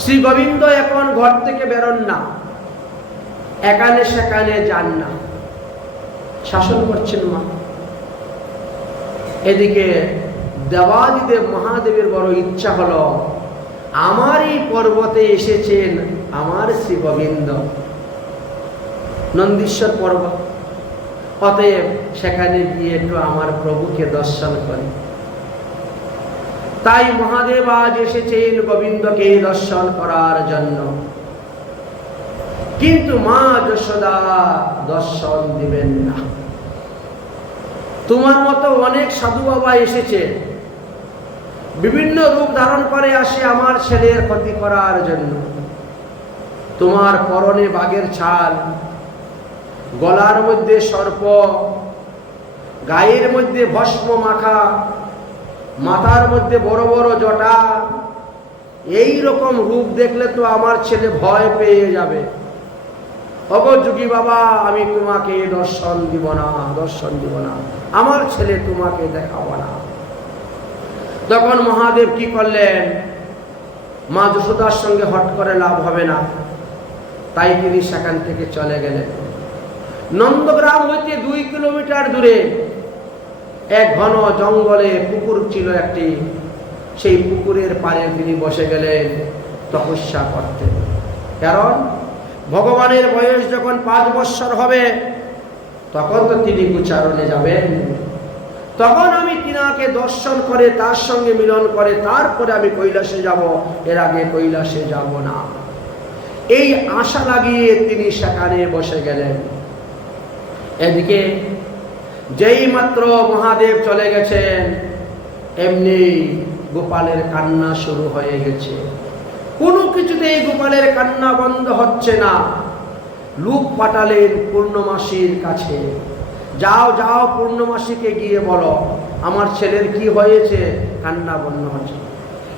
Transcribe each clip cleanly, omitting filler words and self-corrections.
শ্রী গোবিন্দ এখন ঘর থেকে বেরোন না, এখানে সেখানে যান না, শাসন করছেন মা। এদিকে দেবাদিদেব মহাদেবের বড় ইচ্ছা হলো, আমার এই পর্বতে এসেছেন আমার শ্রী গোবিন্দ, নন্দীশ্বর পর্বত, অতএব সেখানে গিয়ে একটু আমার প্রভুকে দর্শন করি। তাই মহাদেব আজ এসেছেন গোবিন্দকে দর্শন করার জন্য। কিন্তু মা যশোদা দর্শন দিবেন না। তোমার মতো অনেক সাধু বাবা এসেছে, বিভিন্ন রূপ ধারণ করে আসে আমার ছেলের ক্ষতি করার জন্য। তোমার পরনে বাঘের ছাল, গলার মধ্যে সর্প, গায়ের মধ্যে ভস্ম মাখা, মাথার মধ্যে বড় বড় জটা, এই রকম রূপ দেখলে তো আমার ছেলে ভয় পেয়ে যাবে। ওগো যোগী বাবা, আমি তোমাকে দর্শন দিব না, দর্শন দিব না, আমার ছেলে তোমাকে দেখাবো না। তখন মহাদেব কি করলেন, মা যশোদার সঙ্গে হট করে লাভ হবে না, তাই তিনি সেখান থেকে চলে গেলেন। নন্দগ্রাম হইতে 2 কিলোমিটার দূরে এক ঘন জঙ্গলে পুকুর ছিল একটি, সেই পুকুরের পাড়ে তিনি বসে গেলেন তপস্যা করতে। কারণ ভগবানের বয়স যখন 5 বৎসর হবে তখন তো তিনি গোচারণে যাবেন, তখন আমি তিনাকে দর্শন করে তার সঙ্গে মিলন করে তারপরে আমি কৈলাসে যাব, এর আগে কৈলাসে যাব না। এই আশা লাগিয়ে তিনি সেখানে বসে গেলেন। এদিকে যেই মাত্র মহাদেব চলে গেছেন, এমনি গোপালের কান্না শুরু হয়ে গেছে। কোনো কিছুতেই গোপালের কান্না বন্ধ হচ্ছে না। লোক পাঠালেন পূর্ণমাসীর কাছে, যাও যাও পূর্ণমাসীকে গিয়ে বলো আমার ছেলের কি হয়েছে, কান্না বন্ধ হচ্ছে।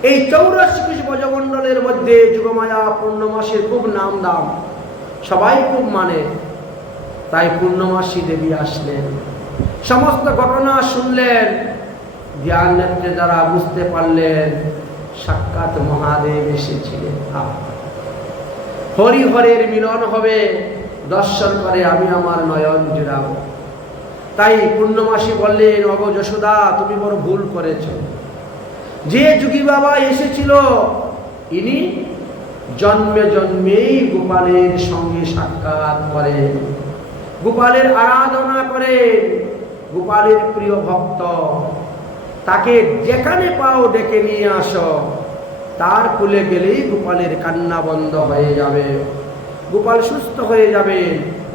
এই 84 কোটি ব্রজমণ্ডলের মধ্যে যুগমায়া পূর্ণমাসীর খুব নাম দাম, সবাই খুব মানে। তাই পূর্ণমাসী দেবী আসলেন, সমস্ত ঘটনা শুনলেন, জ্ঞান নেত্রে দ্বারা বুঝতে পারলেন সাক্ষাৎ মহাদেব এসেছিলেন। হরি হরের মিলন হবে, দর্শন করে আমি আমার নয়ন জুড়াবো। তাই পূর্ণমাসী বললেন, ওগো যশোদা, তুমি বড় ভুল করেছ। যে যোগী বাবা এসেছিল ইনি জন্মে জন্মেই গোপালের সঙ্গে সাক্ষাৎ করেন, গোপালের আরাধনা করেন, গোপালের প্রিয় ভক্ত। তাকে যেখানে পাও ডেকে নিয়ে আসো, তার কুলে গেলেই গোপালের কান্না বন্ধ হয়ে যাবে, গোপাল সুস্থ হয়ে যাবে।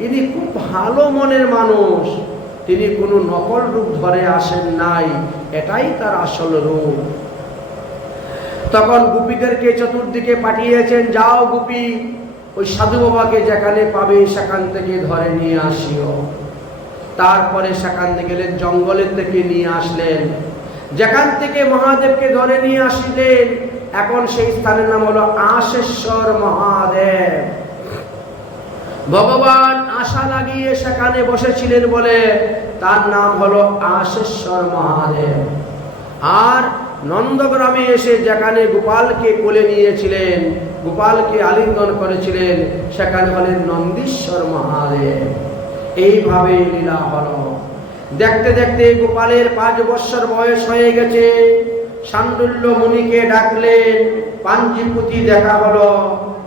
ইনি খুব ভালো মনের মানুষ, তিনি কোনো নকল রূপ ধরে আসেন নাই, এটাই তার আসল রূপ। তখন গোপীদেরকে চতুর্দিকে পাঠিয়েছেন, যাও গোপী ওই সাধু বাবাকে যেখানে পাবে সেখান থেকে ধরে নিয়ে আসিও। তারপরে সেখান থেকে গেলেন, জঙ্গলের থেকে নিয়ে আসলেন, যেখান থেকে মহাদেবকে ধরে নিয়ে আসলেন। এখন সেই স্থানের নাম হলো আশেশ্বর মহাদেব। ভগবান আশা লাগিয়ে সেখানে বসেছিলেন বলে তার নাম হলো আশেশ্বর মহাদেব। আর নন্দগ্রামে এসে যেখানে গোপালকে কোলে নিয়েছিলেন, গোপালকে আলিঙ্গন করেছিলেন, সেখানে হলেন নন্দীশ্বর মহাদেব। এইভাবে লীলা হলো। দেখতে দেখতে গোপালের 5 বৎসর বয়স হয়ে গেছে। সান্ডুল্য মুনিকে ডাকলেন, পাঞ্জিপুতি দেখা হলো।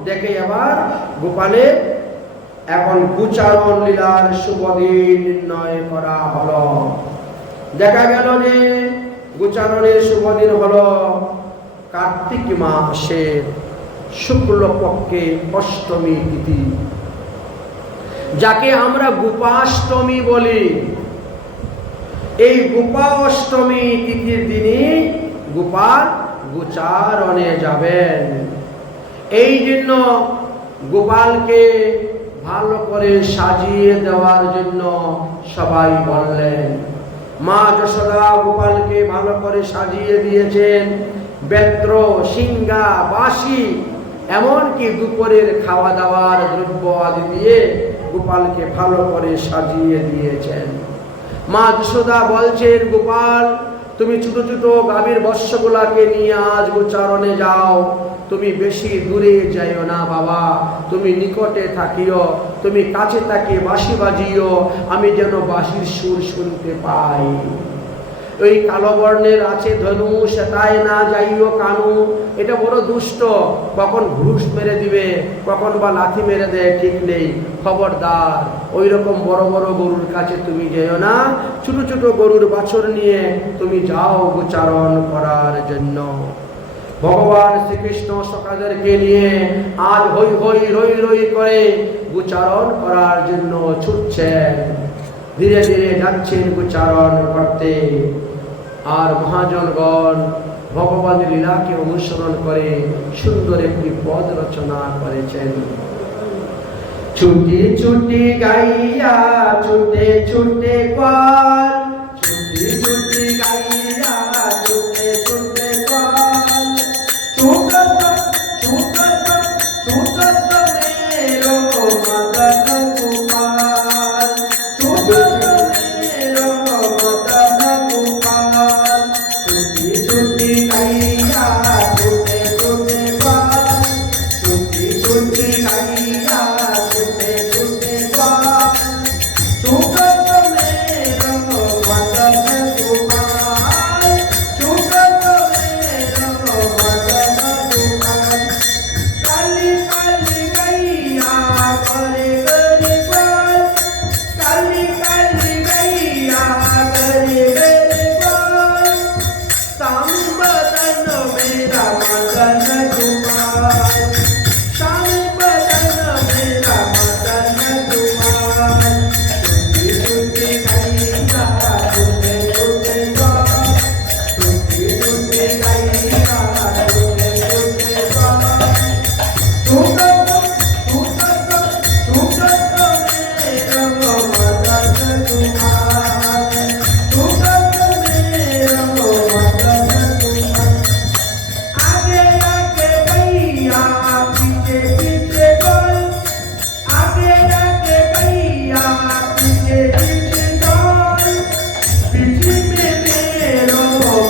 দেখে আবার গোপালের এখন গোচারণ লীলার শুভ দিন নির্ণয় করা হলো। দেখা গেল যে গোচারণের শুভ দিন হলো কার্তিক মাসের শুক্লপক্ষে অষ্টমী তিথি, যাকে আমরা গোপাষ্টমী বলি। এই গোপাষ্টমী তিথির দিনে গোপাল গোচারণে যাবেন। এই জন্য গোপালকে ভালো করে সাজিয়ে দেওয়ার জন্য সবাই বললেন। মা যশোদা গোপালকে ভালো করে সাজিয়ে দিয়েছেন, বেত্র, সিংহা, বাঁশি, এমনকি দুপুরের খাওয়া দাওয়ার দ্রব্য আদি দিয়ে গোপালকে ভালো করে সাজিয়ে দিয়েছেন। মা যশোদা বলছেন, গোপাল তুমি ছোট ছোট গাভীর বৎসগুলাকে নিয়ে আজ গোচারণে যাও। তুমি বেশি দূরে যাইও না বাবা, তুমি নিকটে থাকিও, তুমি কাছে থাকিয়ে বাঁশি বাজিও, আমি যেন বাঁশির সুর শুনতে পাই। ওই কালো বর্ণের আছে ধনু, সেটাই না যাইও কানু, এটা বড় দুষ্ট, কখন ঘুষ মেরে দিবে, কখন বা লাথি মেরে দেয় ঠিক নেই। খবরদার, ওই রকম বড় বড় গরুর কাছে তুমি যেও না, ছোট ছোট গরুর বাছর নিয়ে তুমি যাও গোচারণ করার জন্য। ভগবান শ্রীকৃষ্ণ সখাদেরকে নিয়ে আজ হই হই রই রই করে গোচারণ করার জন্য ছুটছেন, ধীরে ধীরে যাচ্ছেন গোচারণ করতে। আর মহাজনগণ ভগবানের লীলাকে অনুসরণ করে সুন্দর একটি পদ রচনা করেছেন। ছুটি ছুটি গাইয়া ছুটে ছুটে গোয়াল, ছুটি ছুটি গাইয়া ছুটে ছুটে গোয়াল, ছুটত ছুটত ছুটত মেরো মদন গোপাল, ছুটত মেরো মদন গোপাল, ছুটি ছুটি গাইয়া ছুটে ছুটে গোয়াল, ছুটি ছুটি গাইয়া ছুটে ছুটে গোয়াল, ছুটত মেরো মদন গোপাল, ছুটত মেরো মদন গোপাল, কালি কালি গাইয়া করে করে গোয়াল, কালি কালি গাইয়া করে করে গোয়াল, শ্যাম বদন মেরা মদন গোপাল, শ্যাম বদন মেরা মদন গোপাল, ছুটি ছুটি গাইয়া ছুটে ছুটে গোয়াল, ছুটি ছুটি গাইয়া ছুটে ছুটে গোয়াল, ছুটত ছুটত ছুটত মেরো মদন গোপাল, ছুটত মেরো মদন গোপাল, আগে আগে গাইয়া পিছে পিছে গোল, আগে আগে গাইয়া পিছে পিছে গোল, পিছি মেরো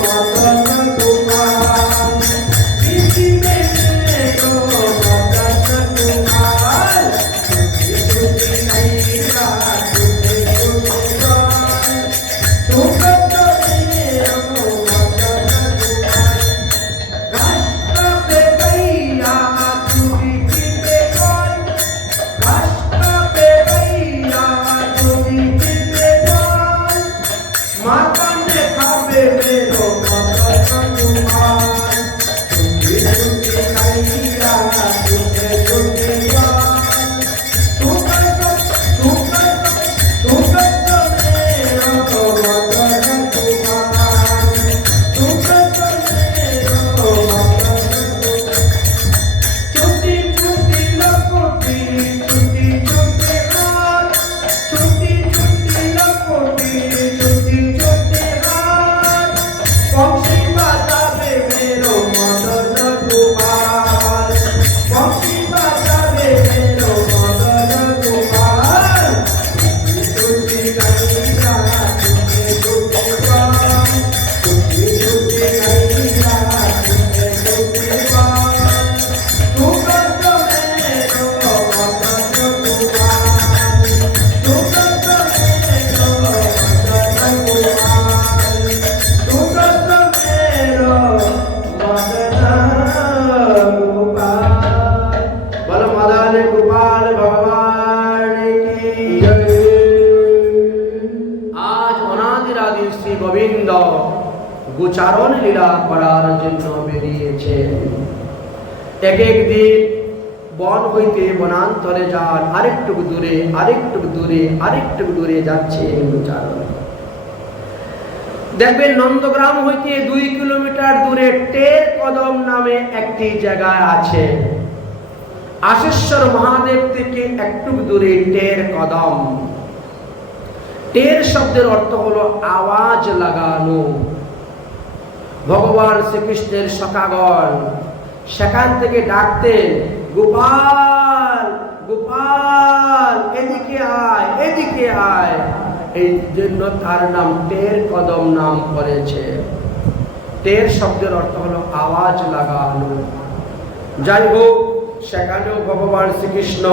মদন গোপাল, পিছি মেরো মদন গোপাল, ছুটি ছুটি গাইয়া ছুটে ছুটে গোল, ছুটত মেরো মদন গোপাল, ঘাস কাপে গাইয়া ছুটি পিছে গোল, ঘাস কাপে গাইয়া ছুটি পিছে গোল, মাখানে খাবে মেরো মদন গোপাল, ছুটি ছুটি গাইয়া ছুটে ছুটে গোল, ছুটত ছুটত ছুটত মেরো মদন গোপাল, ছুটত মেরো মদন গোপাল, ছুটি ছুটি লকটি ছুটি ছুটি হাত, ছুটি ছুটি লকটি ছুটি ছুটি হাত, বংশী বাজাবে মেরো মদন গোপাল, বংশী বাজাবে মেরো মদন গোপাল, ছুটি ছুটি গাইয়া ছুটে ছুটে গোয়াল, ছুটি ছুটি গাইয়া ছুটে ছুটে গোয়াল, ছুটত মেরো মদন গোপাল, ছুটত মেরো মদন গোপাল, ছুটত মেরো মদন গোপাল। বলো মদন গোপাল ভগবান কি জয়। আজ অনাদিরাদি শ্রী গোবিন্দ গোচারণ লীলা করার জন্য বেরিয়েছেন। এক এক দিন বন হইতে বনান্তরে যান, আরেকটুকু দূরে আরেকটুকু দূরে আরেকটুকু দূরে যাচ্ছেন গোচারণ। দেখবেন নন্দগ্রাম হইতে 2 কিলোমিটার দূরে টের কদম নামে একটি জায়গা আছে। আশেশ্বর মহাদেব থেকে একটু দূরে টের কদম। টের শব্দের অর্থ হলো আওয়াজ লাগানো। ভগবান শ্রীকৃষ্ণের সখাগণ সেখান থেকে ডাকতেন, গোপাল গোপাল এদিকে আয় এদিকে আয়। এই জন্য তার নাম টের কদম নাম পড়েছে। টের শব্দের অর্থ হলো আওয়াজ লাগানো। যাই হোক, সেখানেও ভগবান শ্রীকৃষ্ণ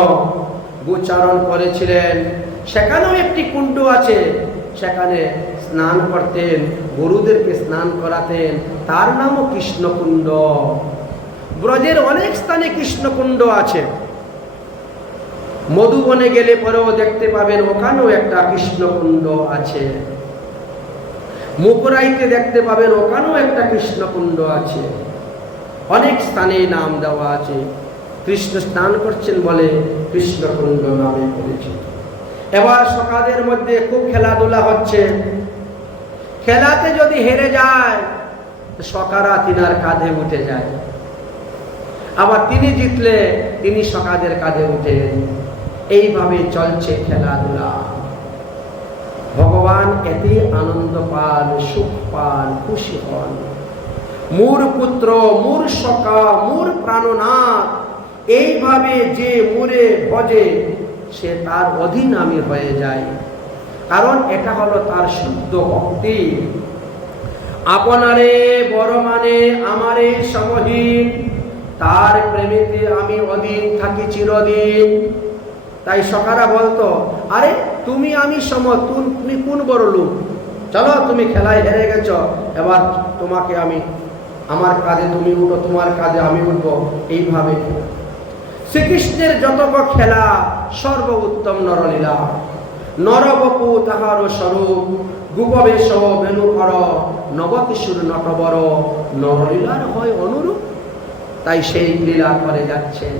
গোচারণ করেছিলেন। সেখানেও একটি কুণ্ড আছে, সেখানে স্নান করতেন, গরুদেরকে স্নান করাতেন, তার নামও কৃষ্ণকুণ্ড। ব্রজের অনেক স্থানে কৃষ্ণকুণ্ড আছে। মধুবনে গেলে পরেও দেখতে পাবেন ওখানেও একটা কৃষ্ণকুণ্ড আছে। মুকুরাইতে দেখতে পাবেন ওখানেও একটা কৃষ্ণকুণ্ড আছে। অনেক স্থানে নাম দেওয়া আছে। কৃষ্ণ স্নান করছেন বলে কৃষ্ণকুণ্ড নামে পরিচিত। এবার সখাদের মধ্যে খুব খেলাধুলা হচ্ছে। খেলাতে যদি হেরে যায়, সখারা তিনার কাঁধে উঠে যায়। আবার তিনি জিতলে তিনি সখাদের কাঁধে উঠেন। এইভাবে চলছে খেলাধুলা। ভগবান এতে আনন্দ পান, সুখ পান, খুশি হন। মোর পুত্র, মোর সখা, মোর প্রাণনাথ, এইভাবে যে মোরে ভজে সে তার অধীনামী হয়ে যায়। কারণ এটা হলো তার শুদ্ধ ভক্তি। আপনারে বড় মানে আমারে সমহীন, তার প্রেমেতে আমি অধীন থাকি চিরদিন। তাই সখারা বলতো, আরে তুমি আমি সম, তুমি কোন বড় লোক, চলো তুমি খেলায় হেরে গেছ, এবার তোমাকে আমি, আমার কাঁধে তুমি উঠো, তোমার কাঁধে আমি উঠবো। এইভাবে শ্রীকৃষ্ণের যতক খেলা সর্ব উত্তম নরলীলা। নরবপু তাহার স্বরূপ, গুপবেশ বেণুকর, নবকিশোর নটবর, নরলীলার হয় অনুরূপ। তাই সেই লীলা করে যাচ্ছেন।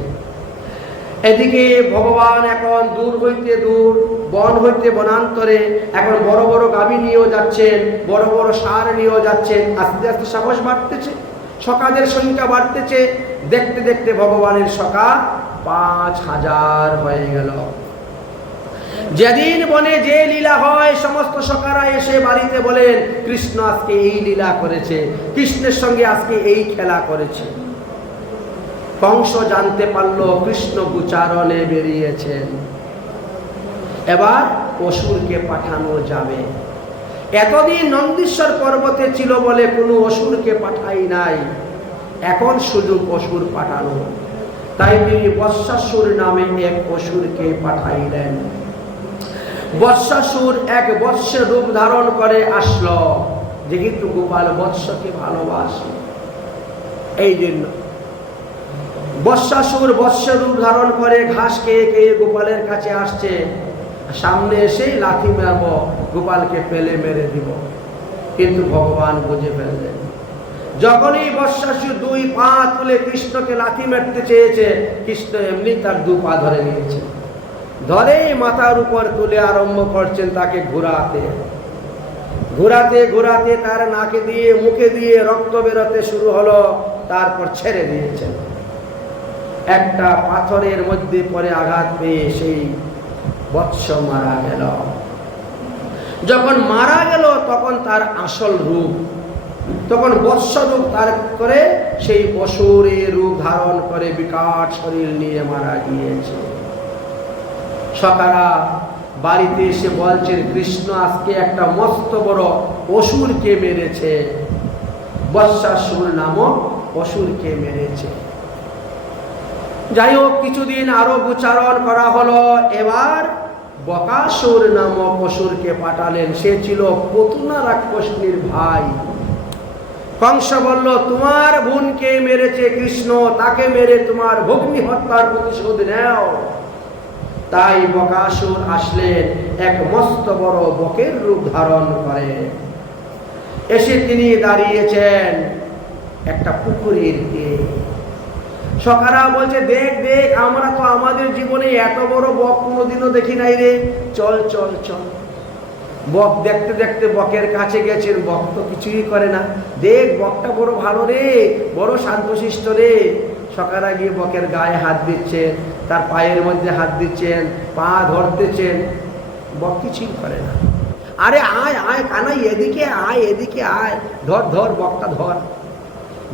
এদিকে ভগবান এখন দূর হইতে দূর, বন হইতে বনান্তরে এখন বড় বড় গাভী নিয়েও যাচ্ছেন, বড় বড় ষাঁড় নিয়েও যাচ্ছেন। আস্তে আস্তে সাহস বাড়তেছে, সখাদের সংখ্যা বাড়তেছে। দেখতে দেখতে ভগবানের সখা 5000 হয়ে গেল। যেদিন বনে যে লীলা হয়, সমস্ত সখারা এসে বাড়িতে বলেন, কৃষ্ণ আজকে এই লীলা করেছে, কৃষ্ণের সঙ্গে আজকে এই খেলা করেছে। কংস জানতে পারল কৃষ্ণ গোচারণে বেরিয়েছেন। এবার অসুরকে পাঠানো যাবে। এতদিন নন্দীশ্বর পর্বতে ছিল বলে কোনো অসুরকে পাঠাই নাই, এখন সুযোগ অসুর পাঠানো। তাই তিনি বৎসাসুর নামে এক অসুরকে পাঠাইলেন। বৎসাসুর এক বৎসের রূপ ধারণ করে আসলো, যেহেতু গোপাল বৎসকে ভালোবাসে, এই জন্য বৎসাসুর বৎসের রূপ ধারণ করে ঘাস খেয়ে খেয়ে গোপালের কাছে আসছে। সামনে এসেই লাঠি মারব, গোপালকে পেলে মেরে দিব। কিন্তু ভগবান বুঝে ফেললেন। যখনই বৎসাসুর 2 পা তুলে কৃষ্ণকে লাঠি মারতে চেয়েছে, কৃষ্ণ এমনি তার 2 পা ধরে নিয়েছে। ধরেই মাথার উপর তুলে আরম্ভ করছেন তাকে ঘোরাতে। ঘোরাতে ঘোরাতে তার নাকে দিয়ে মুখে দিয়ে রক্ত বেরোতে শুরু হলো। তারপর ছেড়ে দিয়েছেন। একটা পাথরের মধ্যে পরে আঘাত পেয়ে সেই বৎস মারা গেল। যখন মারা গেল তখন তার আসল রূপ, তখন বৎস রূপ তার করে সেই অসুরের রূপ ধারণ করে বিকট শরীর নিয়ে মারা গিয়েছে। সখারা বাড়িতে এসে বলছেন, কৃষ্ণ আজকে একটা মস্ত বড় অসুরকে মেরেছে, বৎসাসুর নামক অসুরকে মেরেছে। যাই হোক, কিছুদিন আরো গোচারণ করা হলো। এবার বকাসুর নামক অসুরকে পাঠালেন। সে ছিল পুতনা রাক্ষসীর ভাই। কংস বলল, তোমার বোনকে মেরেছে কৃষ্ণ, তাকে মেরে তোমার ভগ্নী হত্যার প্রতিশোধ নাও। তাই বকাসুর আসলেন, এক মস্ত বড় বকের রূপ ধারণ করে। এসে তিনি দাঁড়িয়েছেন একটা পুকুরের তীরে। সখারা বলছে, দেখ দেখ, আমরা তো আমাদের জীবনে এত বড় বক কোনোদিনও দেখি নাই রে, চল চল চল। বক দেখতে দেখতে বকের কাছে গেছেন, বক তো কিছুই করে না। দেখ, বকটা বড় ভালো রে, বড় শান্তশিষ্ট রে। সখারা গিয়ে বকের গায়ে হাত দিচ্ছেন, তার পায়ের মধ্যে হাত দিচ্ছেন, পা ধরতেছেন, বক কিছুই করে না। আরে আয় আয় কানাই, এদিকে আয়, এদিকে আয়, ধর ধর, বকটা ধর।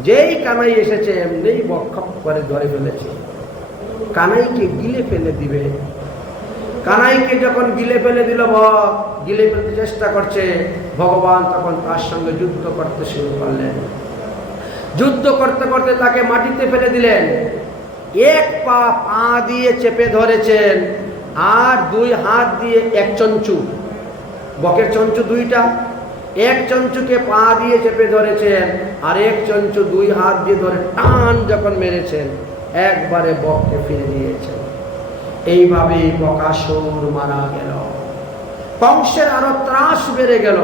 যেই কানাই এসেছে এমনি বক্ষপ করে ধরে ফেলেছে। কানাইকে গিলে ফেলে দিবে। কানাইকে যখন গিলে ফেলে দিল, বক গিলে ফেলতে চেষ্টা করছে, ভগবান তখন তার সঙ্গে যুদ্ধ করতে শুরু করলেন। যুদ্ধ করতে করতে তাকে মাটিতে ফেলে দিলেন। এক পা দিয়ে চেপে ধরেছেন, আর দুই হাত দিয়ে এক চঞ্চু, বকের চঞ্চু দুইটা, এক চঞ্চুকে পা দিয়ে চেপে ধরেছেন, আর এক চঞ্চু দুই হাত দিয়ে ধরে টান যখন মেরেছেন, একবারে বককে ফিরে দিয়েছেন। এইভাবেই বকাসুর মারা গেল। কংসের আরো ত্রাস বেড়ে গেল।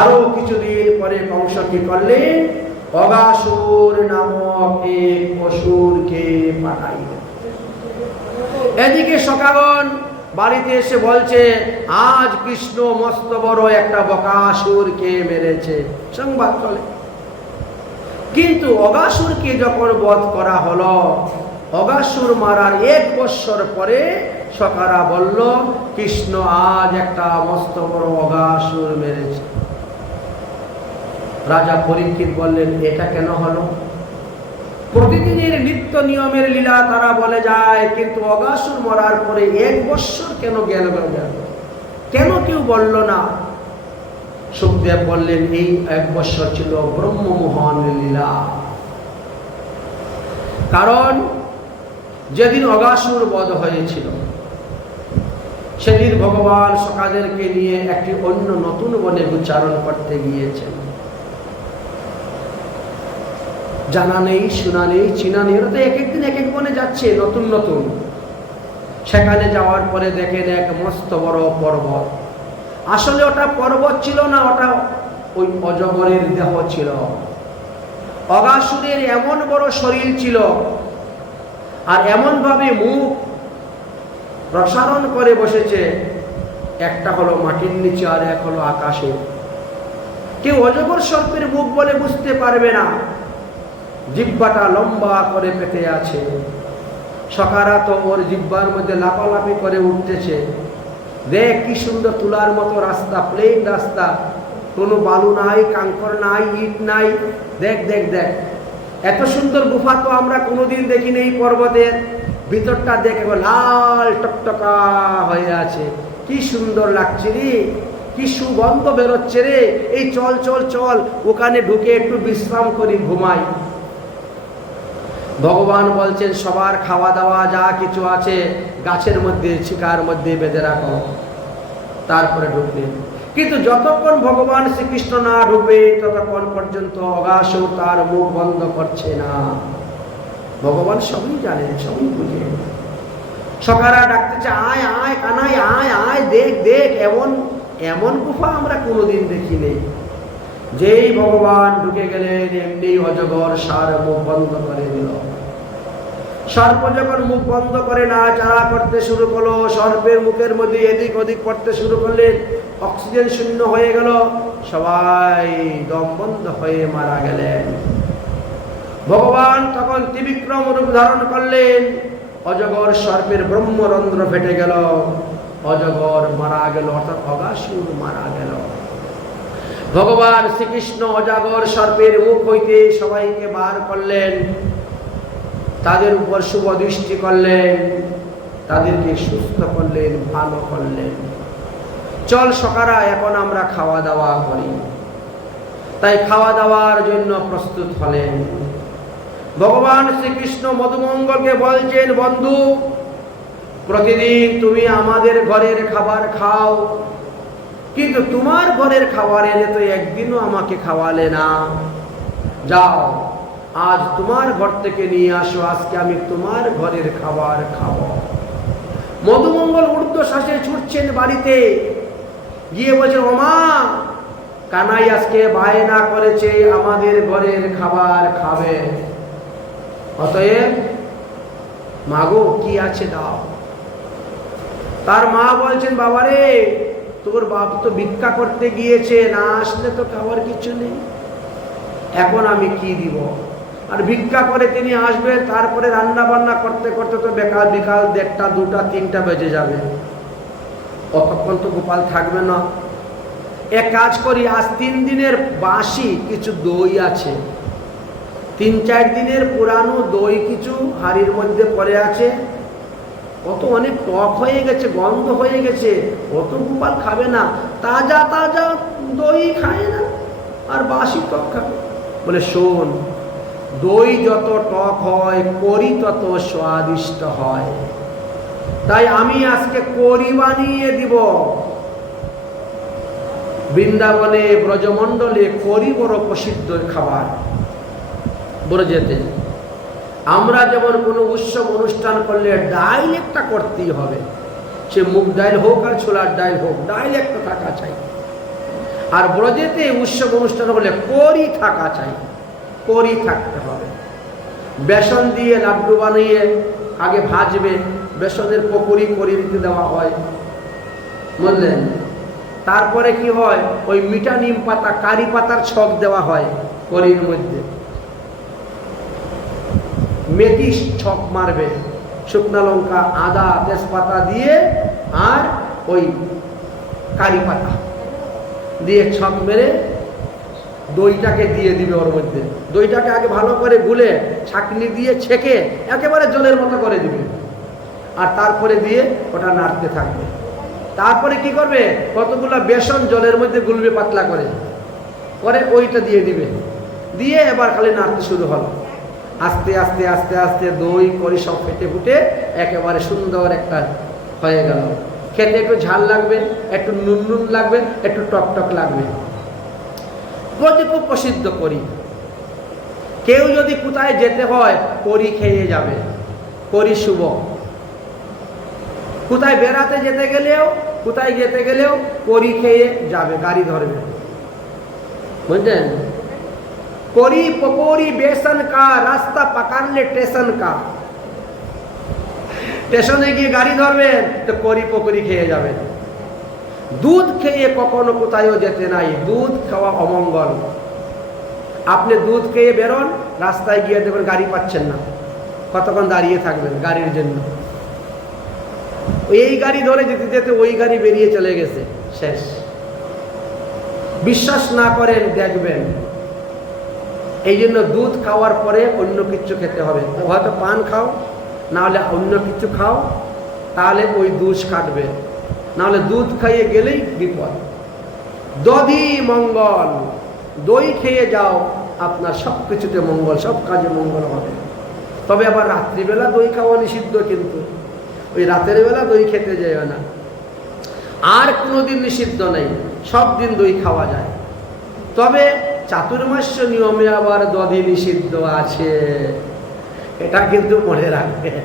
আরো কিছুদিন পরে কংস কি করলেন? অগাসুর নামক এক অসুরকে পাঠাইলেন। এদিকে সকাগণ বাড়িতে এসে বলছে, আজ কৃষ্ণ মস্ত বড় একটা বকাসুরকে মেরেছে, সংবাদ চলে। কিন্তু অগাসুরকে যখন বধ করা হলো, অগাসুর মারার 1 বৎসর পরে সকারা বলল, কৃষ্ণ আজ একটা মস্ত বড় অগাসুর মেরেছে। রাজা পরীক্ষিত বললেন, এটা কেন হলো? প্রতিদিনের নিত্য নিয়মের লীলা তারা বলে যায়, কিন্তু অগাসুর মরার পরে 1 বৎসর কেন গেল? কেন কেউ বলল না? সুখদেব বললেন, এই 1 বৎসর ছিল ব্রহ্মমোহন লীলা। কারণ যেদিন অগাসুর বধ হয়েছিল, সেদিন ভগবান সখাদেরকে নিয়ে একটি অন্য নতুন বনে উচ্চারণ করতে গিয়েছেন। জানা নেই, শোনা নেই, চিনা নেই, ওরা তো এক একদিন এক এক বনে যাচ্ছে নতুন নতুন। সেখানে যাওয়ার পরে দেখেন এক মস্ত বড় পর্বত। আসলে ওটা পর্বত ছিল না, ওটা ওই অজগরের দেহ ছিল। অগাসুরের এমন বড় শরীর ছিল, আর এমন ভাবে মুখ প্রসারণ করে বসেছে, একটা হলো মাটির নিচে আর এক হলো আকাশে। কেউ অজগর সর্পের মুখ বলে বুঝতে পারবে না। জিহ্বাটা লম্বা করে পেতে আছে। সকারা তো ওর জিহ্বার মধ্যে লাফালাফি করে উঠতেছে। দেখ কি সুন্দর তুলার মতো রাস্তা, প্লেন রাস্তা, কোনো বালু নাই, কাঙ্কর নাই, ইট নাই। দেখ দেখ দেখ, এত সুন্দর গুফা তো আমরা কোনোদিন দেখিনি। এই পর্বতের ভিতরটা দেখে লাল টকটকা হয়ে আছে, কি সুন্দর লাগছে রে, কি সুগন্ধ বেরোচ্ছে রে। এই চল চল চল, ওখানে ঢুকে একটু বিশ্রাম করি, ঘুমাই। ভগবান বলছেন, সবার খাওয়া দাওয়া যা কিছু আছে গাছের মধ্যে, শিকার মধ্যে বেঁধে রাখো, তারপরে ঢুকলেন। কিন্তু যতক্ষণ ভগবান শ্রীকৃষ্ণ না ঢুকবে, ততক্ষণ পর্যন্ত অগাসুর তার মুখ বন্ধ করছে না। ভগবান সবই জানেন, সবই বুঝেন। সকারা ডাকতেছে, আয় আয় কানাই, আয় আয়, দেখ দেখ, এমন এমন গুফা আমরা কোনোদিন দেখি নেই। যেই ভগবান ঢুকে গেলেন, এমনি অজগর সার মুখ বন্ধ করে দিল। সর্প যখন মুখ বন্ধ করে নাড়াচাড়া করতে শুরু করলো, সর্পের মুখের মধ্যে এদিক ওদিক পড়তে শুরু করলেন, অক্সিজেন শূন্য হয়ে গেল, সবাই দম বন্ধ হয়ে মারা গেলেন। ভগবান তখন ত্রিবিক্রম রূপ ধারণ করলেন। অজগর সর্পের ব্রহ্মরন্ধ্র ফেটে গেল, অজগর মারা গেল, অর্থাৎ অগাসুর মারা গেল। ভগবান শ্রীকৃষ্ণ অজগর সর্পের মুখ হইতে সবাইকে বার করলেন, তাদের উপর শুভ দৃষ্টি করলেন, তাদেরকে সুস্থ করলেন, ভালো করলেন। চল সকারা, এখন আমরা খাওয়া দাওয়া করি। তাই খাওয়া দাওয়ার জন্য প্রস্তুত হলেন। ভগবান শ্রীকৃষ্ণ মধুমঙ্গলকে বলছেন, বন্ধু, প্রতিদিন তুমি আমাদের ঘরের খাবার খাও, কিন্তু তোমার ঘরের খাবার এনে তো একদিনও আমাকে খাওয়ালে না। যাও, আজ তোমার ঘর থেকে নিয়ে আসো, আজকে আমি তোমার ঘরের খাবার খাবো। মধুমঙ্গল ঊর্ধ্বশ্বাসে ছুটছেন বাড়িতে, গিয়ে বলছেন, ওমা, কানাই আজকে বায়না করেছে আমাদের ঘরের খাবার খাবে, অতএব মাগো কি আছে দাও। তার মা বলছেন, বাবারে, তোর বাপ তো ভিক্ষা করতে গিয়েছে, না আসলে তো খাবার কিছু নেই, এখন আমি কি দিব। আর ভিক্ষা করে তিনি আসবেন, তারপরে রান্না বান্না করতে করতে তো বিকাল 1টা 2টা 3টা বেজে যাবে, অতক্ষণ তো গোপাল থাকবে না। এক কাজ করি, আজ 3 দিনের বাসি কিছু দই আছে, 3-4 দিনের পুরানো দই কিছু হাড়ির মধ্যে পড়ে আছে, কত অনেক টক হয়ে গেছে, গন্ধ হয়ে গেছে, অত গোপাল খাবে না। তাজা তাজা দই খায় না, আর বাসি টক খাবে। বলে শোন, দই যত টক হয় করি তত স্বাদিষ্ট হয়, তাই আমি আজকে করি বানিয়ে দিব। বৃন্দাবনে ব্রজমণ্ডলে করি বড় প্রসিদ্ধ খাবার। বলে যেতে আমরা যেমন কোনো উৎসব অনুষ্ঠান করলে ডাইল একটা করতেই হবে, সে মুগ ডাইল হোক আর ছোলার ডাইল হোক, ডাইল একটা থাকা চাই। আর ব্রজেতে উৎসব অনুষ্ঠান হলে করি থাকা চাই, করি থাকতে হবে। বেসন দিয়ে লাড্ডু বানিয়ে আগে ভাজবে, বেসনের পকোড়ি করে দিতে দেওয়া হয়, বুঝলেন? তারপরে কি হয়, ওই মিঠা নিম পাতা কারি পাতার ছক দেওয়া হয় করির মধ্যে, মেথি ছক মারবে, শুকনা লঙ্কা আদা তেজপাতা দিয়ে আর ওই কারি পাতা দিয়ে ছক মেরে দইটাকে দিয়ে দিবে ওর মধ্যে। দইটাকে আগে ভালো করে গুলে ছাঁকনি দিয়ে ছেঁকে একেবারে জলের মতো করে দিবে, আর তারপরে দিয়ে ওটা নাড়তে থাকবে। তারপরে কি করবে, কতগুলো বেসন জলের মধ্যে গুলবে পাতলা করে, পরে ওইটা দিয়ে দিবে, দিয়ে এবার খালি নাড়তে শুরু হলো। আস্তে আস্তে আস্তে আস্তে দই করি সব ফেটে ফুটে একেবারে সুন্দর একটা হয়ে গেল। খেতে একটু ঝাল লাগবে, একটু নুন নুন লাগবে, একটু টক টক লাগবে। খুব প্রসিদ্ধ করি। কেউ যদি কোথায় যেতে হয় করি খেয়ে যাবে, করি শুভ। কোথায় বেড়াতে যেতে গেলেও করি খেয়ে যাবে, গাড়ি ধরবে, বুঝলেন? করি পকৌড়ি বেসন কা রাস্তা পাকালে স্টেশন কা। স্টেশনে গিয়ে গাড়ি ধরবেন তো করি পকৌড়ি খেয়ে যাবেন। দুধ খেয়ে কখনো কোথায়ও যেতে নাই, দুধ খাওয়া অমঙ্গল। আপনি দুধ খেয়ে বেরোন, রাস্তায় গিয়ে দেখবেন গাড়ি পাচ্ছেন না, কতক্ষণ দাঁড়িয়ে থাকবেন গাড়ির জন্য। এই গাড়ি ধরে যেতে যেতে ওই গাড়ি বেরিয়ে চলে গেছে, শেষ। বিশ্বাস না করেন দেখবেন। এই জন্য দুধ খাওয়ার পরে অন্য কিছু খেতে হবে, হয়তো পান খাও, না হলে অন্য কিছু খাও, তাহলে ওই দুধ কাটবে, না হলে দুধ খাইয়ে গেলেই বিপদ। দধি মঙ্গল, দই খেয়ে যাও, আপনার সব কিছুতে মঙ্গল, সব কাজে মঙ্গল হবে। তবে আবার রাত্রিবেলা দই খাওয়া নিষিদ্ধ, কিন্তু ওই রাতের বেলা দই খেতে যায় না। আর কোনোদিন নিষিদ্ধ নেই, সব দিন দই খাওয়া যায়। তবে চাতুর্মাস্য নিয়মে আবার দধি নিষিদ্ধ আছে, এটা কিন্তু মনে রাখবেন।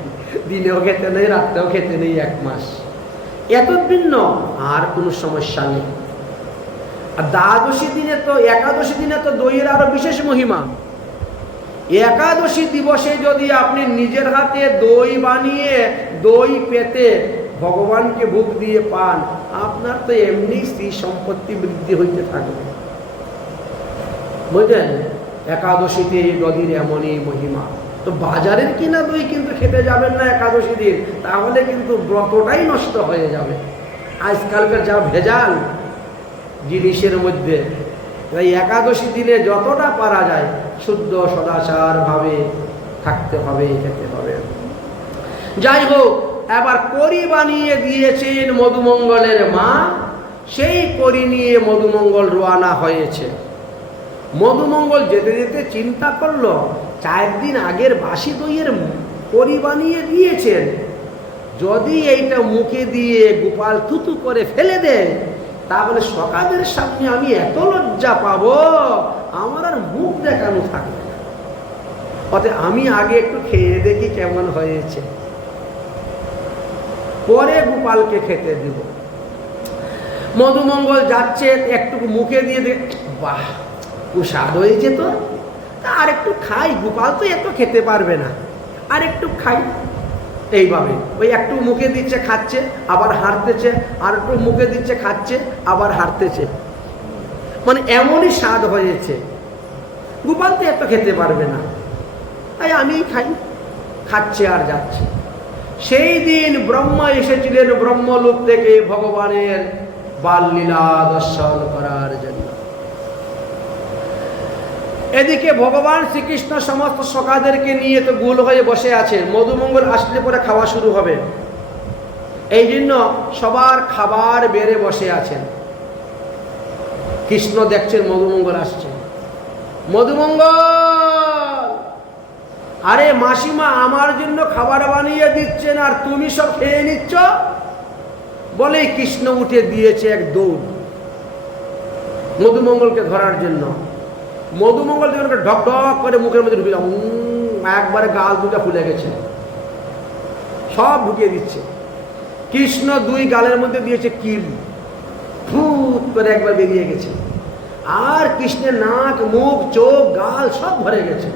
দিনেও খেতে নেই, রাত্রেও খেতে নেই, 1 মাস। এত ভিন্ন আর কোনো সমস্যা নেই। আর দ্বাদশী দিনে তো, একাদশী দিনে তো দইয়ের আরো বিশেষ মহিমা। একাদশী দিবসে যদি আপনি নিজের হাতে দই বানিয়ে দই পেতে ভগবানকে ভোগ দিয়ে পান, আপনার তো এমনি শ্রী সম্পত্তি বৃদ্ধি হইতে থাকবে, বুঝলেন? একাদশীতে দধির এমনই মহিমা। তো বাজারের কিনা দই কিন্তু খেতে যাবেন না একাদশী দিন, তাহলে কিন্তু ব্রতটাই নষ্ট হয়ে যাবে। আজকালকার যা ভেজাল জিনিসের মধ্যে, তাই একাদশী দিনে যতটা পারা যায় শুদ্ধ সদাচার ভাবে থাকতে হবে, খেতে হবে। যাই হোক, এবার করি বানিয়ে দিয়েছেন মধুমঙ্গলের মা, সেই করি নিয়ে মধুমঙ্গল রওনা হয়েছে। মধুমঙ্গল যেতে যেতে চিন্তা করলো, 4 দিন আগের বাসি দইয়ের করি বানিয়ে দিয়েছেন, যদি এইটা মুখে দিয়ে গোপাল থুতু করে ফেলে দেয়, তাহলে সকালের সামনে আমি এত লজ্জা পাবো, আমার আর মুখ দেখানো থাকবে না। অতএব আমি আগে একটু খেয়ে দেখি কেমন হয়েছে, পরে গোপালকে খেতে দিব। মধুমঙ্গল যাচ্ছে, একটু মুখে দিয়ে দেখ, বাহ স্বাদ হয়েছে তো, আর একটু খাই, গোপাল তো এত খেতে পারবে না, আর একটু খাই। এইভাবে ওই একটু মুখে দিচ্ছে, খাচ্ছে, আবার হারতেছে, আর একটু মুখে দিচ্ছে, খাচ্ছে, আবার হারতেছে, মানে এমনই স্বাদ হয়েছে। গোপাল তো এত খেতে পারবে না, তাই আমি খাই, খাচ্ছে আর যাচ্ছে। সেই দিন ব্রহ্মা এসেছিলেন ব্রহ্মলোক থেকে ভগবানের বাললীলা দর্শন করার জন্য। এদিকে ভগবান শ্রীকৃষ্ণ সমস্ত সখাদেরকে নিয়ে তো গোল হয়ে বসে আছেন, মধুমঙ্গল আসলে পরে খাওয়া শুরু হবে। এই জন্য সবার খাবার বেড়ে বসে আছেন। কৃষ্ণ দেখছেন মধুমঙ্গল আসছে, মধুমঙ্গল, আরে মাসিমা আমার জন্য খাবার বানিয়ে দিচ্ছেন আর তুমি সব খেয়ে নিচ্ছ। বলে কৃষ্ণ উঠে দিয়েছে এক দৌড় মধুমঙ্গলকে ধরার জন্য। মধুমঙ্গল যখন ঢক ঢক করে মুখের মধ্যে ঢুকে যাও, একবারে গাল দুটা ফুলে গেছে, সব ঢুকিয়ে দিচ্ছে। কৃষ্ণ দুই গালের মধ্যে দিয়েছে কিল, ফুট করে একবার বেরিয়ে গেছে। আর কৃষ্ণের নাক, মুখ, চোখ, গাল সব ভরে গেছে।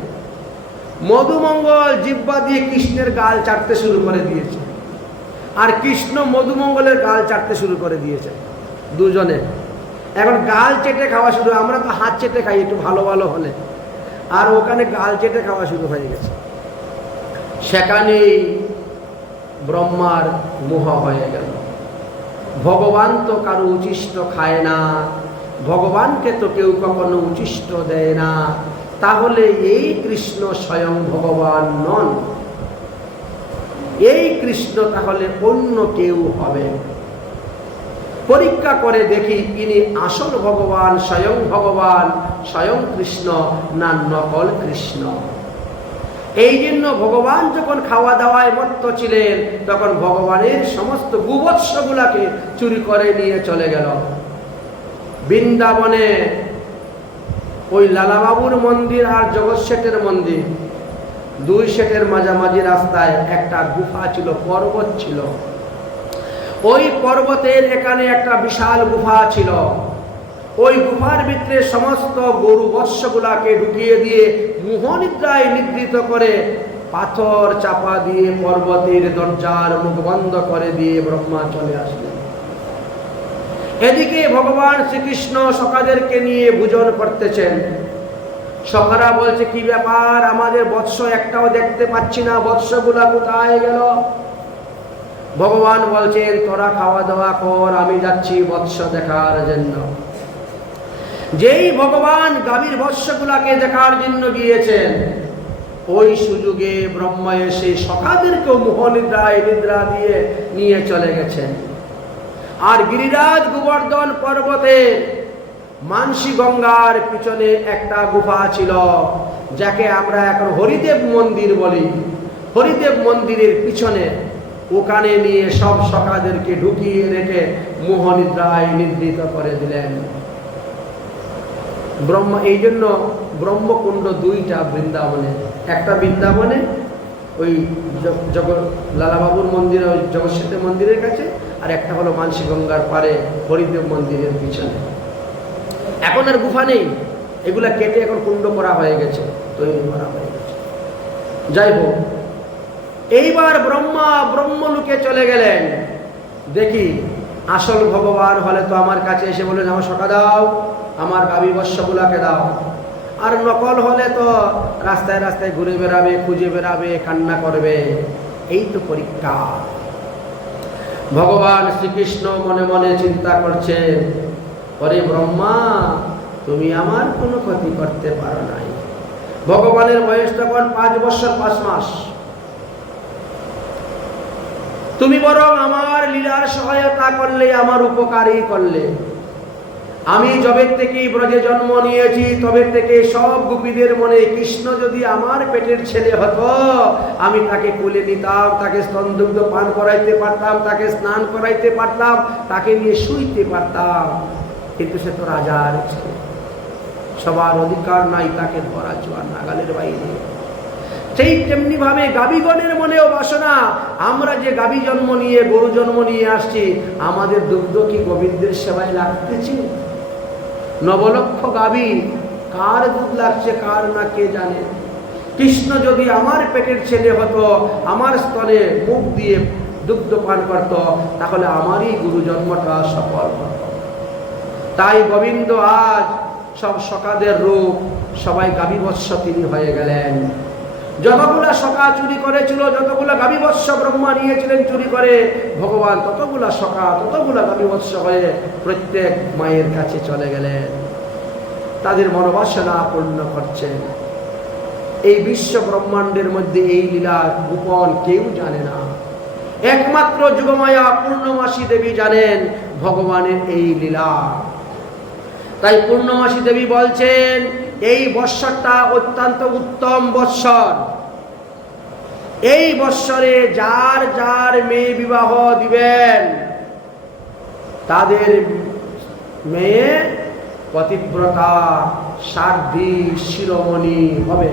মধুমঙ্গল জিহ্বা দিয়ে কৃষ্ণের গাল চাটতে শুরু করে দিয়েছে, আর কৃষ্ণ মধুমঙ্গলের গাল চাটতে শুরু করে দিয়েছে দুজনে। এখন গাল চেটে খাওয়া শুরু। আমরা তো হাত চেটে খাই একটু ভালো ভালো হলে, আর ওখানে গাল চেটে খাওয়া শুরু হয়ে গেছে। সেখানেই ব্রহ্মার মোহ হয়ে গেল। ভগবান তো কারো উচিষ্ট খায় না, ভগবানকে তো কেউ কখনো উচিষ্ট দেয় না, তাহলে এই কৃষ্ণ স্বয়ং ভগবান নন, এই কৃষ্ণ তাহলে অন্য কেউ হবে। পরীক্ষা করে দেখি ইনি আসল ভগবান, স্বয়ং কৃষ্ণ না নকল কৃষ্ণ। এই জন্য ভগবান যখন খাওয়া দাওয়ায় মত্ত ছিলেন, তখন ভগবানের সমস্ত গোবৎসগুলাকে চুরি করে নিয়ে চলে গেল। বৃন্দাবনে ওই লালাবাবুর মন্দির আর জগৎ শেঠের মন্দির, দুই শেঠের মাঝামাঝি রাস্তায় একটা গুফা ছিল, পর্বত ছিল। ওই পর্বতের এখানে একটা বিশাল গুফা ছিল। ওই গুফার ভিতরে সমস্ত গরু বৎসগুলাকে ঢুকিয়ে দিয়ে মোহনিদ্রায় নিদ্রিত করে পাথর চাপা দিয়ে পর্বতের দরজার মুখ বন্ধ করে দিয়ে ব্রহ্মা চলে আসলেন। এদিকে ভগবান শ্রীকৃষ্ণ সখাদেরকে নিয়ে ভোজন করতেছেন। সখারা বলছে, কি ব্যাপার, আমাদের বৎস একটাও দেখতে পাচ্ছি না, বৎসগুলা কোথায় গেল? ভগবান বলছেন, তোরা খাওয়া দাওয়া কর, আমি যাচ্ছি বৎস দেখার জন্য। যেই ভগবান গাভীর বৎসগুলাকে দেখার জন্য গিয়েছেন, ওই সুযোগে ব্রহ্মা এসে সখাদেরকেও মোহনিদ্রায় নিদ্রা দিয়ে নিয়ে চলে গেছেন। আর গিরিরাজ গোবর্ধন পর্বতে মানসী গঙ্গার পিছনে একটা গুফা ছিল, যাকে আমরা এখন হরিদেব মন্দির বলি। হরিদেব মন্দিরের পিছনে ওখানে নিয়ে সব সখাদেরকে ঢুকিয়ে রেখে মোহনিদ্রায় নিদ্রিত করে দিলেন ব্রহ্মা। এই জন্য ব্রহ্মকুণ্ড দুইটা বৃন্দাবনে, একটা বৃন্দাবনে ওই লালাবাবুর মন্দির, ওই জগৎ মন্দিরের কাছে, আর একটা হলো মানসী গঙ্গার পারে হরিদেব মন্দিরের পিছনে। এখন আর গুফা নেই, এগুলা কেটে এখন কুণ্ড করা হয়ে গেছে, তৈরি করা হয়ে গেছে। যাই হোক, এইবার ব্রহ্মা ব্রহ্মলোকে চলে গেলেন। দেখি আসল ভগবান হলে তো আমার কাছে এসে বললেন, আমার সখা দাও, আমার গাভী বৎসগুলাকে দাও। আর নকল হলে তো রাস্তায় রাস্তায় ঘুরে বেড়াবে, খুঁজে বেড়াবে, কান্না করবে। এই তো পরীক্ষা। ভগবান শ্রীকৃষ্ণ মনে মনে চিন্তা করছেন, ওরে ব্রহ্মা, তুমি আমার কোনো ক্ষতি করতে পারো নাই। ভগবানের বয়স তখন 5 বছর 5 মাস। তুমি বরং আমার লীলার সহায়তা করলে, আমার উপকারই করলে। আমি যবে থেকেই ব্রজে জন্ম নিয়েছি, তবে থেকে সব গোপীদের মনে কৃষ্ণ যদি আমার পেটের ছেলে হতো, আমি তাকে কোলে নিতাম, তাকে স্তনদুগ্ধ পান করাইতে পারতাম, তাকে স্নান করাইতে পারতাম, তাকে নিয়ে শুইতে পারতাম। কিন্তু সে তো রাজার ছেলে, সবার অধিকার নাই তাকে ধরা ছোঁয়ার নাগালের বাইরে। সেই তেমনি ভাবে গাভীগণের মনেও বাসনা, আমরা যে গাভী জন্ম নিয়ে, গরু জন্ম নিয়ে আসছি, আমাদের দুগ্ধ কি গোবিন্দের সেবায় লাগতেছে? 9 লক্ষ গাভী, কার দুধ লাগছে কার না কে জানে। কৃষ্ণ যদি আমার পেটের ছেলে হতো, আমার স্তনে মুখ দিয়ে দুগ্ধ পান করত, তাহলে আমারই গুরু জন্মটা সফল হতো। তাই গোবিন্দ আজ সব সখাদের রূপ, সবাই গাভী বৎস তিনি হয়ে গেলেন। যতগুলা সখা চুরি করেছিল, যতগুলা গাভী বৎস ব্রহ্মা নিয়েছিলেন চুরি করে, ভগবান ততগুলা সখা, ততগুলা গাভী বৎস হয়ে প্রত্যেক মায়ের কাছে চলে গেলেন, তাদের মনোবাসনা পূর্ণ করছেন। এই বিশ্ব ব্রহ্মাণ্ডের মধ্যে এই লীলা গোপন কেউ জানে না, একমাত্র যুগমায়া পূর্ণমাসী দেবী জানেন ভগবানের এই লীলা। তাই পূর্ণমাসী দেবী বলছেন, এই বৎসরটা অত্যন্ত উত্তম বৎসর। এই বৎসরে যার যার মেয়ে বিবাহ দিবেন তাদের মেয়ে পতিব্রতা সাধ্বী শিরোমণি হবে।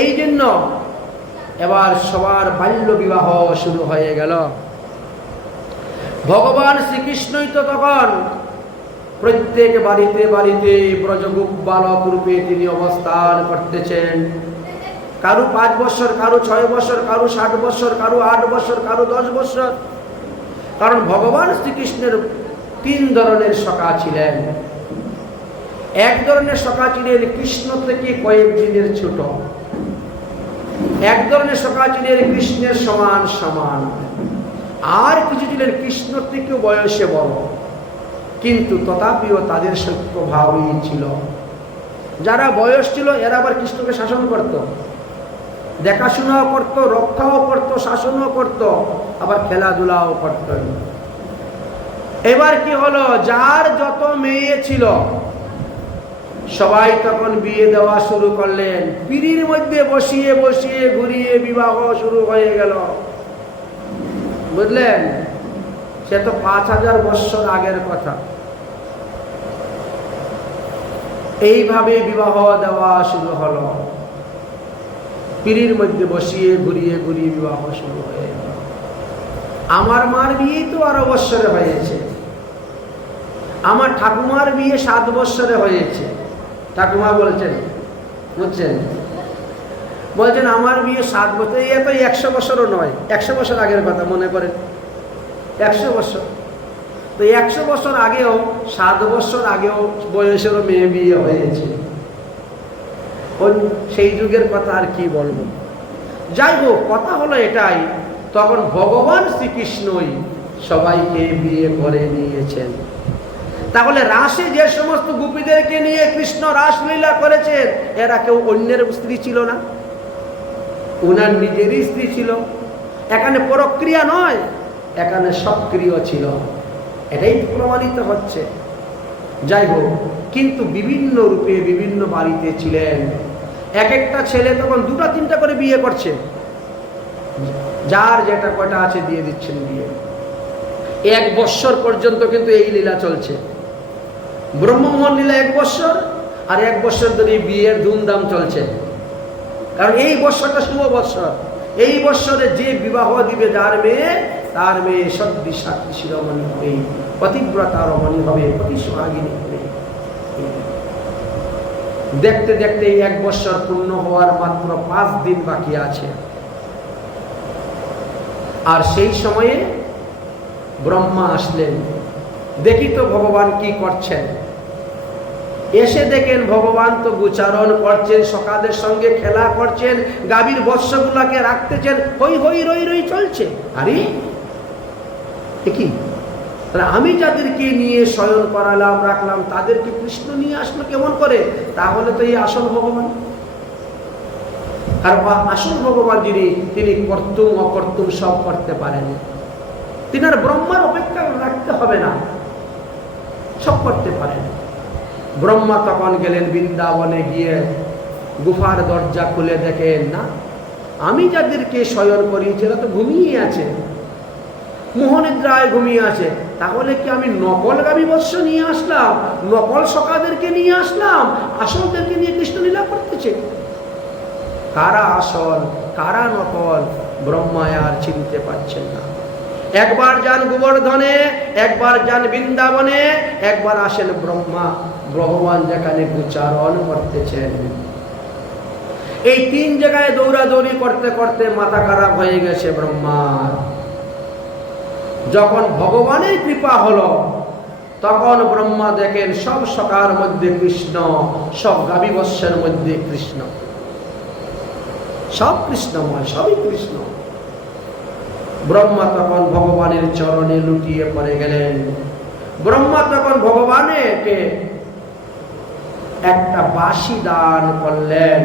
এই জন্য এবার সবার বাল্য বিবাহ শুরু হয়ে গেল। ভগবান শ্রীকৃষ্ণই তো তখন প্রত্যেক বাড়িতে বাড়িতে ব্রজগোপ বালক রূপে তিনি অবস্থান করতেছেন। কারো 5 বছর, কারো 6 বছর, কারো 7 বছর, কারো 8 বছর, কারো 10 বছর। কারণ ভগবান শ্রীকৃষ্ণের 3 ধরনের সখা ছিলেন। এক ধরনের সখা ছিলেন কৃষ্ণ থেকে কয়েক দিনের ছোট, এক ধরনের সখা ছিলেন কৃষ্ণের সমান সমান, আর কিছু ছিলেন কৃষ্ণ থেকে বয়সে বড়, কিন্তু তথাপিও তাদের সত্যভাবই ছিল। যারা বয়স ছিল এরা আবার কৃষ্ণকে শাসন করত, দেখাশোনাও করত, রক্ষাও করত, শাসনও করত, আবার খেলাধুলাও করত। এবার কি হলো, যার যত মেয়ে ছিল সবাই তখন বিয়ে দেওয়া শুরু করলেন। পিঁড়ির মধ্যে বসিয়ে বসিয়ে ঘুরিয়ে বিবাহ শুরু হয়ে গেল। বুঝলেন, সে তো 5000 বছর আগের কথা। এইভাবে বিবাহ দেওয়া শুরু হলো। পিঁড়ির মধ্যে বসিয়ে ঘুরিয়ে ঘুরিয়ে বিবাহ শুরু হয়ে গেল। আমার মার বিয়ে তো 12 বৎসরে হয়েছে, আমার ঠাকুমার বিয়ে 7 বৎসরে হয়েছে। ঠাকুমা বলছেন, বুঝছেন, বলছেন আমার বিয়ে 7 বছর। এ তো 100 বছরও নয়, 100 বছর আগের কথা মনে করেন, 100 বছর। তো 100 বছর আগেও 7 বছর আগেও বয়সেরও মেয়ে বিয়ে হয়েছে। সেই যুগের কথা আর কি বলবো। যাই হোক, কথা হলো এটাই, তখন ভগবান শ্রীকৃষ্ণই সবাইকে বিয়ে করে নিয়েছেন। তাহলে রাসে যে সমস্ত গোপীদেরকে নিয়ে কৃষ্ণ রাসলীলা করেছেন, এরা কেউ অন্যের স্ত্রী ছিল না, ওনার নিজেরই স্ত্রী ছিল। এখানে পরক্রিয়া নয়, এখানে সক্রিয় ছিল, এটাই প্রমাণিত হচ্ছে। যাই হোক, কিন্তু বিভিন্ন রূপে বিভিন্ন বাড়িতে ছিলেন। এক একটা ছেলে তখন 2টা-3টা করে বিয়ে করছে, যার যেটা কয়টা আছে দিয়ে দিচ্ছেন বিয়ে। 1 বৎসর পর্যন্ত কিন্তু এই লীলা চলছে। ব্রহ্মমোহন লীলা 1 বৎসর, আর 1 বৎসর ধরে বিয়ের ধুমধাম চলছে। কারণ এই বৎসরটা শুভ বৎসর। এই বৎসরে যে বিবাহ দিবে যার মেয়ে, তার মেয়ে সত্যি সাক্ষী শিরোমণি হবে, পতিব্রতা রমণী হবে, পতি সোহাগিনী হবে। দেখতে দেখতে 1 বৎসর পূর্ণ হওয়ার মাত্র 5 দিন বাকি আছে। আর সেই সময়ে ব্রহ্মা আসলেন। দেখি তো ভগবান কি করছেন। এসে দেখেন ভগবান তো গোচারণ করছেন, সখাদের সঙ্গে খেলা করছেন, গাভীর বৎসগুলাকে রাখতেছেন, হই হই রই রই চলছে। আরে কি, আমি যাদেরকে নিয়ে শয়ন করালাম রাখলাম, তাদেরকে কৃষ্ণ নিয়ে আসলো কেমন করে? তাহলে তো এই আসল ভগবান। আর আসল ভগবান যিনি, তিনি কর্তুম অকর্তুম সব করতে পারেন। তিনি আর ব্রহ্মার অপেক্ষা রাখতে হবে না, সব করতে পারেন। ব্রহ্মা তখন গেলেন বৃন্দাবনে, গিয়ে গুফার দরজা খুলে দেখেন, না, আমি যাদেরকে শয়ন করিয়েছি এরা তো ঘুমিয়ে আছে, মোহনিদ্রায় ঘুমিয়ে আছে। তাহলে কি আমি নকল গাভী বৎস নিয়ে আসলাম, নকল সখাদেরকে নিয়ে আসলাম, আসলদেরকে নিয়ে কৃষ্ণ লীলা করতেছে? কারা আসল কারা নকল ব্রহ্মা আর চিনতে পারছেন না। একবার যান গোবর্ধনে, একবার যান বৃন্দাবনে, একবার আসেন ব্রহ্মা, ভগবান যেখানে গোচারণ করতেছেন। এই 3 জায়গায় দৌড়াদৌড়ি করতে করতে মাথা খারাপ হয়ে গেছে ব্রহ্মার। যখন ভগবানের কৃপা হলো, তখন ব্রহ্মা দেখেন সব সখার মধ্যে কৃষ্ণ, সব গাভী বৎসের মধ্যে কৃষ্ণ, সব কৃষ্ণময়, সবই কৃষ্ণ। ব্রহ্মা তখন ভগবানের চরণে লুটিয়ে পড়ে গেলেন। ব্রহ্মা তখন ভগবানকে একটা বাঁশি দান করলেন।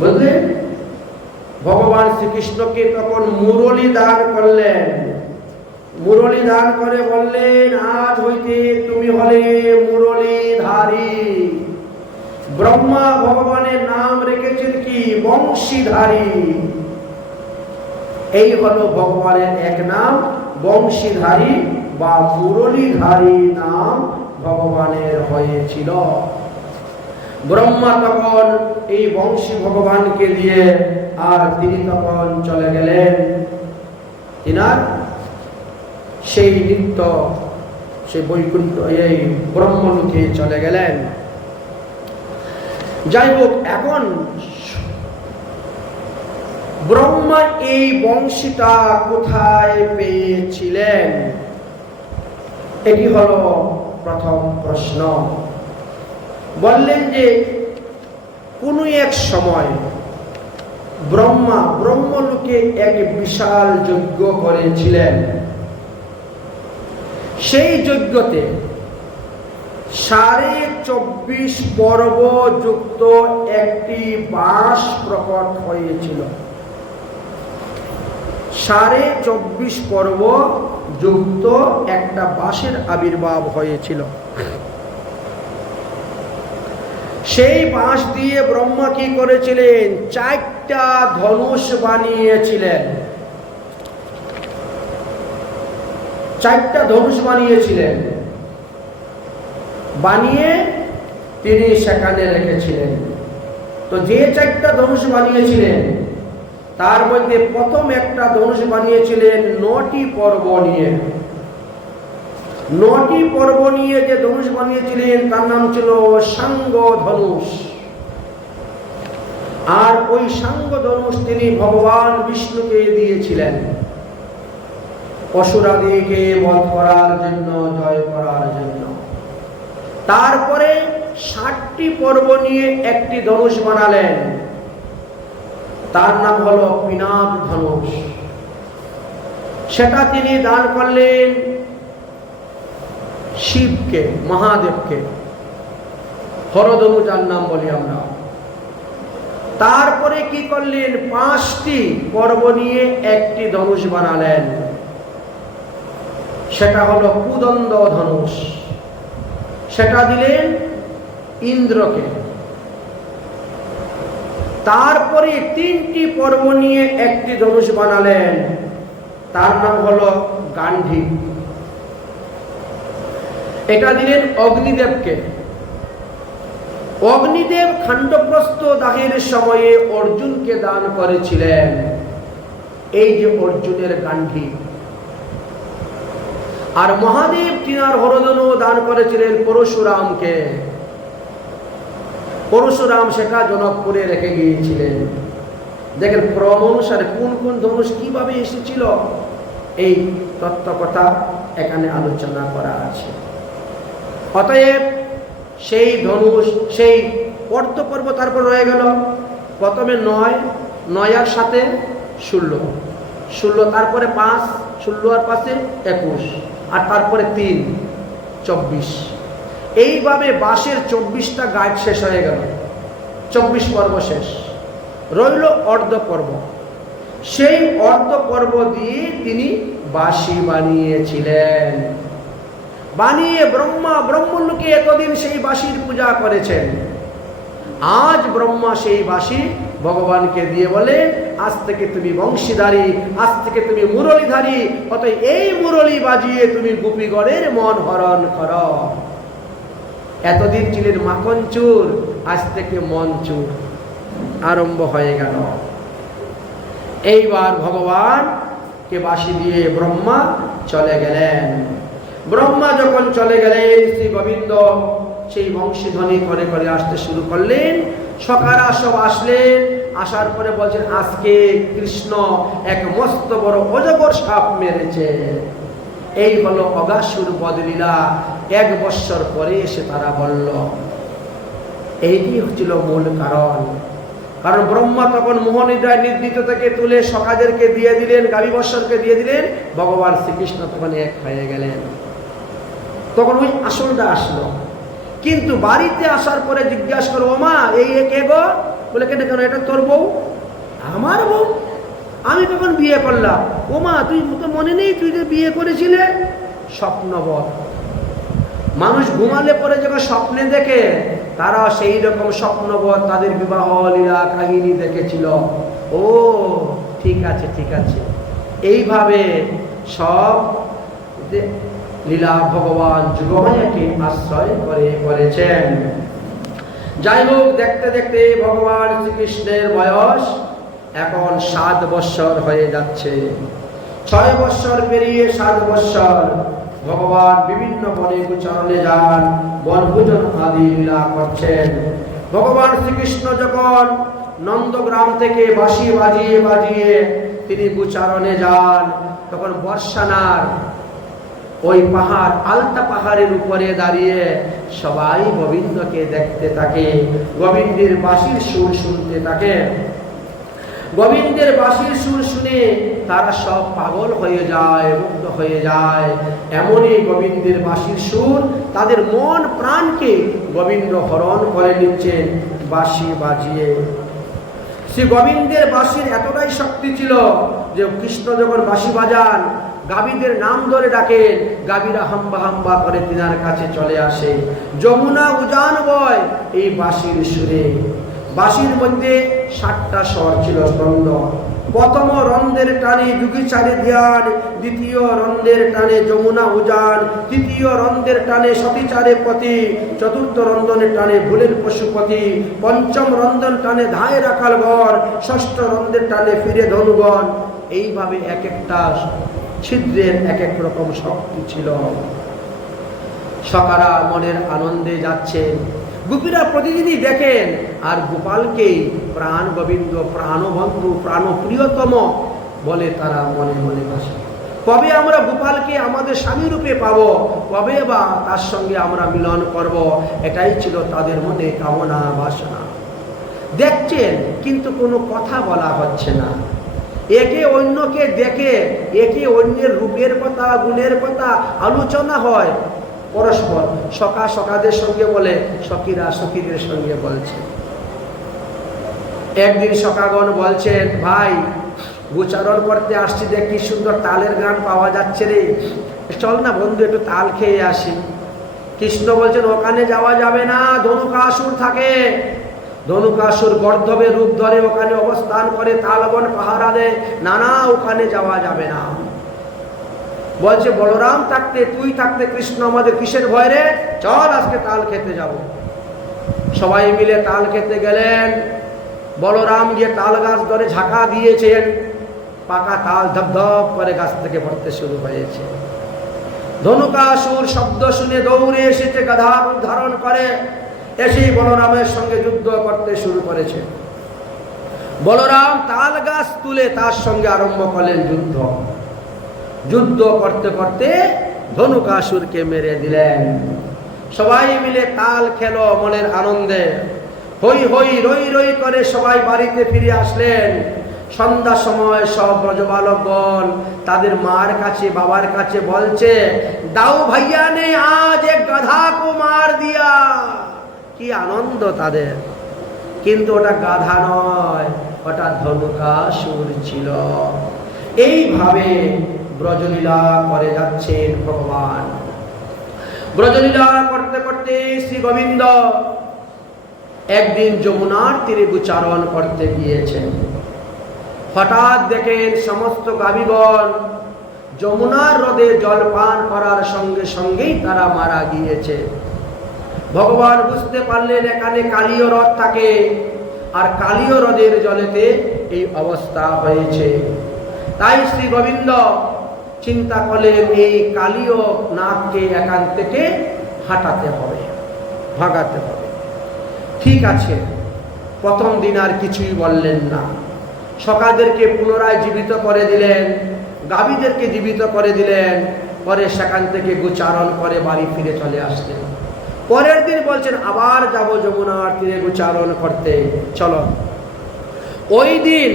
বুঝলেন, ভগবান শ্রীকৃষ্ণকে তখন মুরলী দান করলেন। মুরলী দান করে বললেন, আজ হইতে তুমি হলে মুরলীধারী। ব্রহ্মা ভগবানের নাম রেখেছেন কি? বংশীধারী। এই হলো ভগবানের এক নাম, বংশীধারী বা মুরলীধারী নাম ভগবানের হয়েছিল। ব্রহ্মা তখন এই বংশী ভগবানকে দিয়ে আর তিনি তখন চলে গেলেন তিনার সেই নিত্য সেই বৈকুণ্ঠ এই ব্রহ্মলোকে চলে গেলেন। যাই হোক, এখন ব্রহ্মা এই বংশীটা কোথায় পেয়েছিলেন? এটি হলো প্রথম প্রশ্ন। বললেন যে কোনো এক সময় ব্রহ্মা ব্রহ্মলোকে এক বিশাল যজ্ঞ করেছিলেন। সেই যজ্ঞতে 24.5 পর্ব যুক্ত একটি বাঁশ প্রকট হয়েছিল। 24.5 পর্ব যুক্ত একটা বাঁশের আবির্ভাব হয়েছিল। সেই বাঁশ দিয়ে ব্রহ্মা কি করেছিলেন? 4টা ধনুষ বানিয়েছিলেন। 4টা ধনুষ বানিয়েছিলেন, বানিয়ে তিনি সেখানে রেখেছিলেন। তো যে 4টা ধনুষ বানিয়েছিলেন তার মধ্যে প্রথম একটা ধনুষ বানিয়েছিলেন 9টি পর্ব নিয়ে। 9টি পর্ব নিয়ে যে ধনুষ বানিয়েছিলেন তার নাম ছিল সাঙ্গ ধনুষ। আর ওই সাঙ্গ ধনুষ তিনি ভগবান বিষ্ণুকে দিয়েছিলেন অসুরাদিকে বধ করার জন্য, জয় করার জন্য। তারপরে 60টি পর্ব নিয়ে একটি ধনুষ বানালেন, তার নাম হলো পিনাক ধনুষ। সেটা তিনি দান করলেন শিবকে, মহাদেবকে। হরধনু যার নাম বলি আমরা। তারপরে কি করলেন? 5টি পর্ব নিয়ে একটি ধনুষ বানালেন, সেটা হলো কুদণ্ড ধনুষ। সেটা দিলেন ইন্দ্রকে। তারপরে 3টি পর্ব নিয়ে একটি ধনুষ বানালেন, তার নাম হলো গান্ধী। এটা দিলেন অগ্নিদেবকে। অগ্নিদেব খাণ্ডপ্রস্থ দাহের সময়ে অর্জুনকে দান করেছিলেন এই যে অর্জুনের গান্ধী। আর মহাদেব তিনার হরধনু দান করেছিলেন পরশুরামকে। পরশুরাম সেটা জনকপুরে রেখে গিয়েছিলেন। দেখেন ক্রম অনুসারে কোন কোন ধনুষ কিভাবে এসেছিল, এই তত্ত্ব কথা এখানে আলোচনা করা আছে। অতএব সেই ধনুষ, সেই পর্ব তারপর রয়ে গেল। প্রথমে 9 আর 7 16, তারপরে 5, 16 আর 5 21, আর তারপরে 3 24। এইভাবে বাঁশের 24টা গাঁট শেষ হয়ে গেল। 24 পর্ব শেষ, রইল অর্ধ পর্ব। সেই অর্ধ পর্ব দিয়ে তিনি বাঁশি বানিয়েছিলেন। বানিয়ে ব্রহ্মলোকে এতদিন সেই বাঁশির পূজা করেছেন। আজ ব্রহ্মা সেই বাঁশি ভগবানকে দিয়ে বলে, আজ থেকে তুমি বংশীধারী, আজ থেকে তুমি মুরলীধারী। অতএব এই মুরলী বাজিয়ে তুমি গোপীগণের মন হরণ করো। এতদিন ছিলেন মাখন চুর, আজ থেকে মন চুর আরম্ভ হয়ে গেল। এইবার ভগবানকে বাঁশি দিয়ে ব্রহ্মা চলে গেলেন। ব্রহ্মা যখন চলে গেলেন, শ্রী গোবিন্দ সেই বংশীধ্বনি করে করে আসতে শুরু করলেন। সখারা সব আসলেন। আসার পরে বলছেন, আজকে কৃষ্ণ এক মস্ত বড় অজগর সাপ মেরেছে। এই হলো অগাসুর বদলীলা। 1 বৎসর পরে এসে তারা বলল। এইটি হচ্ছিল মূল কারণ ব্রহ্মা তখন মোহনিদ্রায় নিদ্রিত থেকে তুলে সখাদেরকে দিয়ে দিলেন, গাভী বৎসরকে দিয়ে দিলেন। ভগবান শ্রীকৃষ্ণ তখন এক হয়ে গেলেন। তখন ওই আসলটা আসলো। কিন্তু বাড়িতে আসার পরে জিজ্ঞাসা করো, মা এই কে গো? বলে কেন, এটা তোর বউ? আমার বউ? আমি কখন বিয়ে করলাম? ও মা, তুই তো মনে নেই তুই যে বিয়ে করেছিলে? স্বপ্নবৎ মানুষ ঘুমালে পরে যখন স্বপ্নে দেখে, তারা সেই রকম স্বপ্নবৎ তাদের বিবাহ লীলা কাহিনী দেখেছিল। ও ঠিক আছে ঠিক আছে, এইভাবে সব লীলা ভগবান যুগমায়াকে আশ্রয় করে করেছেন। যাই হোক, দেখতে দেখতে ভগবান শ্রীকৃষ্ণের বয়স এখন 7 বৎসর হয়ে যাচ্ছে। 6 বৎসর পেরিয়ে 7 বৎসর ভগবান বিভিন্ন বনে গোচরণে যান, বনভোজন আদি লীলা করছেন। ভগবান শ্রীকৃষ্ণ যখন নন্দগ্রাম থেকে বাঁশি বাজিয়ে বাজিয়ে তিনি গোচরণে যান, তখন বর্ষানার ওই পাহাড়, আলতা পাহাড়ের উপরে দাঁড়িয়ে সবাই গোবিন্দকে দেখতে থাকে, গোবিন্দের বাঁশির সুর শুনতে থাকে। গোবিন্দের বাঁশির সুর শুনে তারা সব পাগল হয়ে যায়, মুগ্ধ হয়ে যায়। এমনই গোবিন্দের বাঁশির সুর তাদের মন প্রাণকে গোবিন্দ হরণ করে নিচ্ছেন বাঁশি বাজিয়ে। শ্রী গোবিন্দের বাঁশির এতটাই শক্তি ছিল যে কৃষ্ণ যখন বাঁশি বাজান, গাভীদের নাম ধরে ডাকেন, গাভীরা হাম্বা হাম্বা করে তিনার কাছে চলে আসে। যমুনা উজান বয় এই বাঁশির সুরে। বাঁশির মধ্যে 7টা স্বর ছিল ছন্দ। প্রথম রন্ধ্রের টানে যুগিচারে ধ্যান, দ্বিতীয় রন্ধ্রের টানে যমুনা উজান, তৃতীয় রন্ধ্রের টানে সতীচারে পতি, চতুর্থ রন্ধনের টানে ভুলের পশুপতি, পঞ্চম রন্ধন টানে ধায় রাখাল ঘর, ষষ্ঠ রন্ধ্রের টানে ফিরে ধনুগণ। এইভাবে এক একটা ছিদ্রের এক এক রকম শক্তি ছিল। সকারা মনের আনন্দে যাচ্ছেন, গোপীরা প্রতিদিনই দেখেন, আর গোপালকে প্রাণ গোবিন্দ, প্রাণবন্ধু, প্রাণপ্রিয়তম বলে তারা মনে মনে ভাসে। কবে আমরা গোপালকে আমাদের স্বামী রূপে পাবো, কবে বা তার সঙ্গে আমরা মিলন করব, এটাই ছিল তাদের মনে কামনা বাসনা। দেখছেন কিন্তু কোনো কথা বলা হচ্ছে না। একে অন্যকে দেখে একে অন্যের রূপের কথা, গুণের কথা আলোচনা হয় পরস্পর। সখা সখাদের সঙ্গে বলে, সখীরা সখীদের সঙ্গে বলছে। একদিন সখাগণ বলছেন, ভাই গোচারণ করতে আসছি, দেখ কি সুন্দর তালের গান পাওয়া যাচ্ছে রে, চল না বন্ধু একটু তাল খেয়ে আসি। কৃষ্ণ বলছেন, ওখানে যাওয়া যাবে না, ধনুকাসুর থাকে। ধনুকাসুর গর্ধবে রূপ ধরে ওখানে অবস্থান করে, তালবন পাহারা দেয়, না ওখানে যাওয়া যাবে না। বলছে, বলরাম থাকতে, তুই থাকতে কৃষ্ণ আমাদের কিসের ভয় রে, চল আজকে তাল খেতে যাব। সবাই মিলে তাল খেতে গেলেন। বলরাম গিয়ে তাল গাছ ধরে ঝাঁকা দিয়েছেন, পাকা তাল ধপধপ করে গাছ থেকে পড়তে শুরু হয়েছে। ধনুকাসুর শব্দ শুনে দৌড়ে এসেছে, গাধা রূপ ধারণ করে এসেই বলরামের সঙ্গে যুদ্ধ করতে শুরু করেছে। বলরাম তাল গাছ তুলে তার সঙ্গে আরম্ভ করলেন যুদ্ধ। যুদ্ধ করতে করতে ধনুকাসুরকে মেরে দিলেন। সবাই মিলে তাল খেলো মনের আনন্দে, হই হই রই রই করে সবাই বাড়িতে ফিরে আসলেন। সন্ধ্যা সময় সব ব্রজবালকগণ তাদের মার কাছে, বাবার কাছে বলছে, দাও ভাইয়া নে আজ এক গাধা কো মার দিয়া। কি আনন্দ তাদের, কিন্তু ওটা গাধা নয়, ওটা ধনুকাসুর ছিল। এইভাবে ব্রজলীলা করে যাচ্ছেন ভগবান। ব্রজলীলা করতে করতে শ্রী গোবিন্দ একদিন যমুনার তীরে গোচারণ করতে গিয়েছেন। হঠাৎ দেখেন সমস্ত গাভীগণ যমুনার হ্রদে জলপান করার সঙ্গে সঙ্গেই তারা মারা গিয়েছে। ভগবান বুঝতে পারলেন এখানে কালীয় হ্রদ থাকে, আর কালীয় হ্রদের জলেতে এই অবস্থা হয়েছে। তাই শ্রী গোবিন্দ চিন্তা করলেন, এই কালীয় নাগকে এখান থেকে হাঁটাতে হবে, ভাগাতে হবে। ঠিক আছে, প্রথম দিন আর কিছুই বললেন না। সখাদেরকে পুনরায় জীবিত করে দিলেন, গাভীদেরকে জীবিত করে দিলেন, পরে সেখান থেকে গোচারণ করে বাড়ি ফিরে চলে আসলেন। পরের দিন বলছেন, আবার যাব যমুনার তীরে গোচারণ করতে, চলো। ওই দিন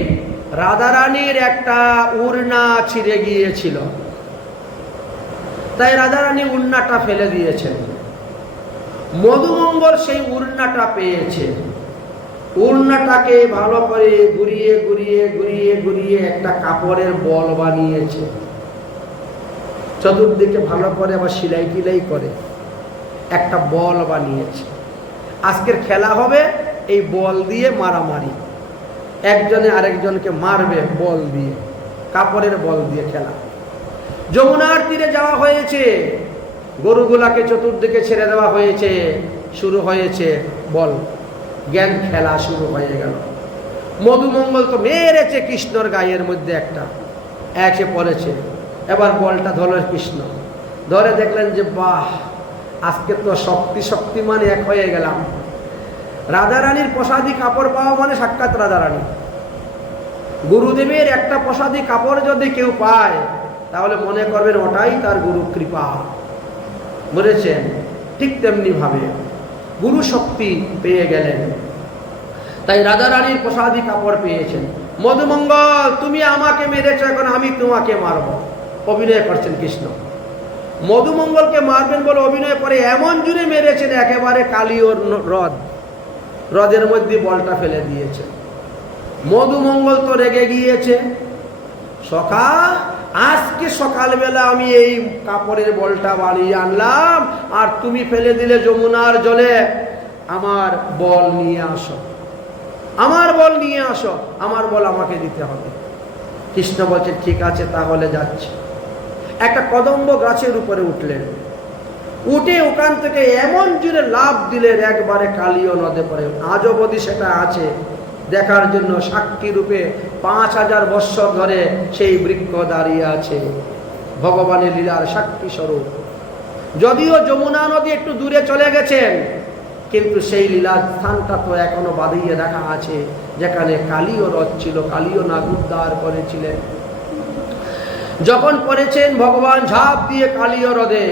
রাধারানীর একটা উড়না ছিঁড়ে গিয়েছিল, তাই রাধারানী উড়নাটা ফেলে দিয়েছেন। মধুমঙ্গল সেই উড়নাটা পেয়েছে, উড়নাটাকে ভালো করে ঘুরিয়ে ঘুরিয়ে ঘুরিয়ে ঘুরিয়ে একটা কাপড়ের বল বানিয়েছে, চতুর্দিকে ভালো করে আবার সেলাই টিলাই করে একটা বল বানিয়েছে। আজকের খেলা হবে এই বল দিয়ে মারামারি, একজনে আরেকজনকে মারবে বল দিয়ে, কাপড়ের বল দিয়ে খেলা। যমুনার তীরে যাওয়া হয়েছে, গরুগুলাকে চতুর্দিকে ছেড়ে দেওয়া হয়েছে, শুরু হয়েছে বল জ্ঞান খেলা শুরু হয়ে গেল। মধুমঙ্গল তো মেরেছে কৃষ্ণর গায়ের মধ্যে একটা, এসে পড়েছে, এবার বলটা ধরল কৃষ্ণ, ধরে দেখলেন যে বাহ, আজকে তো শক্তিমান এক হয়ে গেলাম। রাধারানীর প্রসাদী কাপড় পাওয়া মানে সাক্ষাৎ রাধারানী। গুরুদেবের একটা প্রসাদী কাপড় যদি কেউ পায় তাহলে মনে করবেন ওটাই তার গুরু কৃপা, বুঝেছেন? ঠিক তেমনি ভাবে গুরু শক্তি পেয়ে গেলেন, তাই রাধারানীর প্রসাদী কাপড় পেয়েছেন। মধুমঙ্গল, তুমি আমাকে মেরেছ, এখন আমি তোমাকে মারব, অভিনয় করছেন কৃষ্ণ। মধুমঙ্গলকে মারবেন বলে অভিনয় করে এমন জুড়ে মেরেছেন একেবারে কালীয় হ্রদের মধ্যে বলটা ফেলে দিয়েছে। মধুমঙ্গল তো রেগে গিয়েছে, আজকে সকালবেলা আমি এই কাপড়ের বলটা বানিয়ে আনলাম আর তুমি ফেলে দিলে যমুনার জলে, আমার বল নিয়ে আসো, আমার বল নিয়ে আসো, আমার বল আমাকে দিতে হবে। কৃষ্ণ বলছে ঠিক আছে তাহলে যাচ্ছে। একটা কদম্ব গাছের উপরে উঠলেন, উঠে ওখান থেকে এমন জুড়ে লাফ দিলেন একবারে কালীয় নদে পড়ে। আজও অবধি সেটা আছে দেখার জন্য, সাক্ষী রূপে 5000 বৎসর ধরে সেই বৃক্ষ দাঁড়িয়ে আছে, ভগবানের লীলার সাক্ষী স্বরূপ। যদিও যমুনা নদী একটু দূরে চলে গেছেন, কিন্তু সেই লীলার স্থানটা তো এখনো বাঁধিয়ে রাখা আছে, যেখানে কালীয় হ্রদ ছিল, কালীয় নাগ উদ্ধার করেছিলেন। যখন পড়েছেন ভগবান ঝাঁপ দিয়ে কালীয় হ্রদে,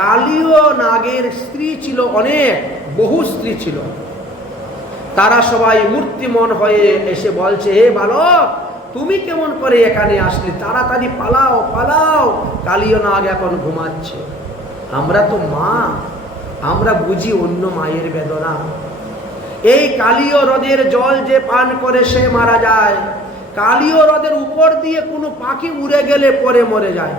কালীয় নাগের স্ত্রী ছিল অনেক, বহু স্ত্রী ছিল, তারা সবাই মূর্তিমন হয়ে এসে বলছে, হে বালক, তুমি কেমন করে এখানে আসলে? তাড়াতাড়ি পালাও পালাও, কালীয় নাগ এখন ঘুমাচ্ছে। আমরা তো মা, আমরা বুঝি অন্য মায়ের বেদনা। এই কালীয় হ্রদের জল যে পান করে সে মারা যায়, কালীয় হ্রদের উপর দিয়ে কোনো পাখি উড়ে গেলে পরে মরে যায়,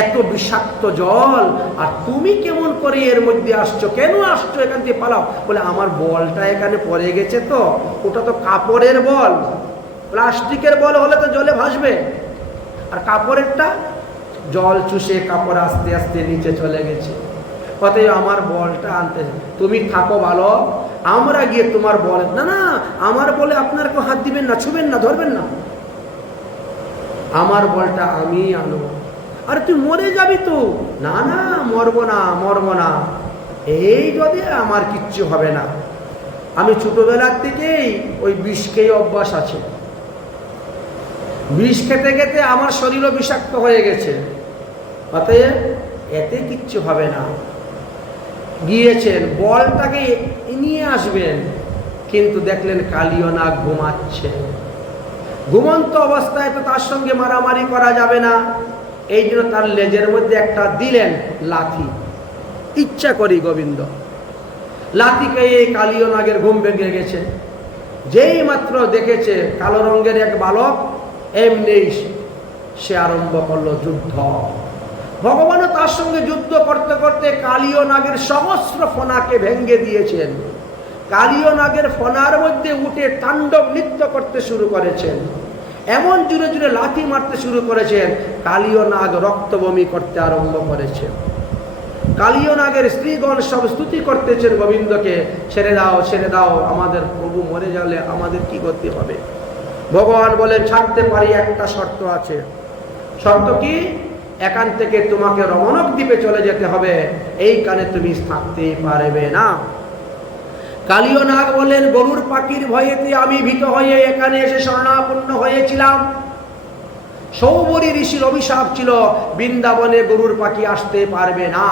এত বিষাক্ত জল। আর তুমি কেমন করে এর মধ্যে আসছো? কেন আসছো? এখান থেকে পালাও। বলে আমার বলটা এখানে পড়ে গেছে, তো ওটা তো কাপড়ের বল, প্লাস্টিকের বল হলে তো জলে ভাসবে, আর কাপড়েরটা জল চুষে কাপড় আস্তে আস্তে নিচে চলে গেছে, অতএব আমার বলটা আনতে, তুমি থাকো ভালো, আমরা গিয়ে তোমার বল, না না আমার বলে আপনার কেউ হাত দিবেন না, ছুবেন না, ধরবেন না, আমার বলটা আমি আনবো। আরে তুই মরে যাবি তো? না না মরবো না, মরবো না, এই যদি আমার কিচ্ছু হবে না, আমি ছোটবেলার থেকেই ওই বিষ খেয়ে অভ্যাস আছে, বিষ খেতে খেতে আমার শরীরও বিষাক্ত হয়ে গেছে, অতএব এতে কিচ্ছু হবে না। গিয়েছেন, বলটাকে নিয়ে আসবেন, কিন্তু দেখলেন কালীয় নাগ ঘুমাচ্ছে। ঘুমন্ত অবস্থায় তো তার সঙ্গে মারামারি করা যাবে না, এই জন্য তার লেজের মধ্যে একটা দিলেন লাথি, ইচ্ছা করি গোবিন্দ। লাথিকে এই কালীয় নাগের ঘুম ভেঙে গেছে। যেই মাত্র দেখেছে কালো রঙের এক বালক, এমনি সে আরম্ভ করলো যুদ্ধ। ভগবানও তার সঙ্গে যুদ্ধ করতে করতে কালীয় নাগের সহস্র ফণাকে ভেঙে দিয়েছেন। কালীয় নাগের ফণার মধ্যে উঠে তাণ্ডব নৃত্য করতে শুরু করেছেন, এমন জুড়ে জুড়ে লাথি মারতে শুরু করেছেন, কালীয় নাগ রক্ত বমি করতে আরম্ভ করেছে। কালীয় নাগের স্ত্রীগণ সব স্তুতি করতেছেন গোবিন্দকে, ছেড়ে দাও ছেড়ে দাও, আমাদের প্রভু মরে গেলে আমাদের কি করতে হবে? ভগবান বলেন ছাড়তে পারি, একটা শর্ত আছে। শর্ত কি? এখান থেকে তোমাকে রমণক দ্বীপে চলে যেতে হবে, এইখানে তুমি থাকতে পারবে না। কালীয় নাগ বলেন গরুর পাখির ভয়েতে আমি ভীত হয়ে এখানে এসে শরণাপন্ন হয়েছিলাম। সৌবরী ঋষির অভিশাপ ছিল বৃন্দাবনে গরুর পাখি আসতে পারবে না,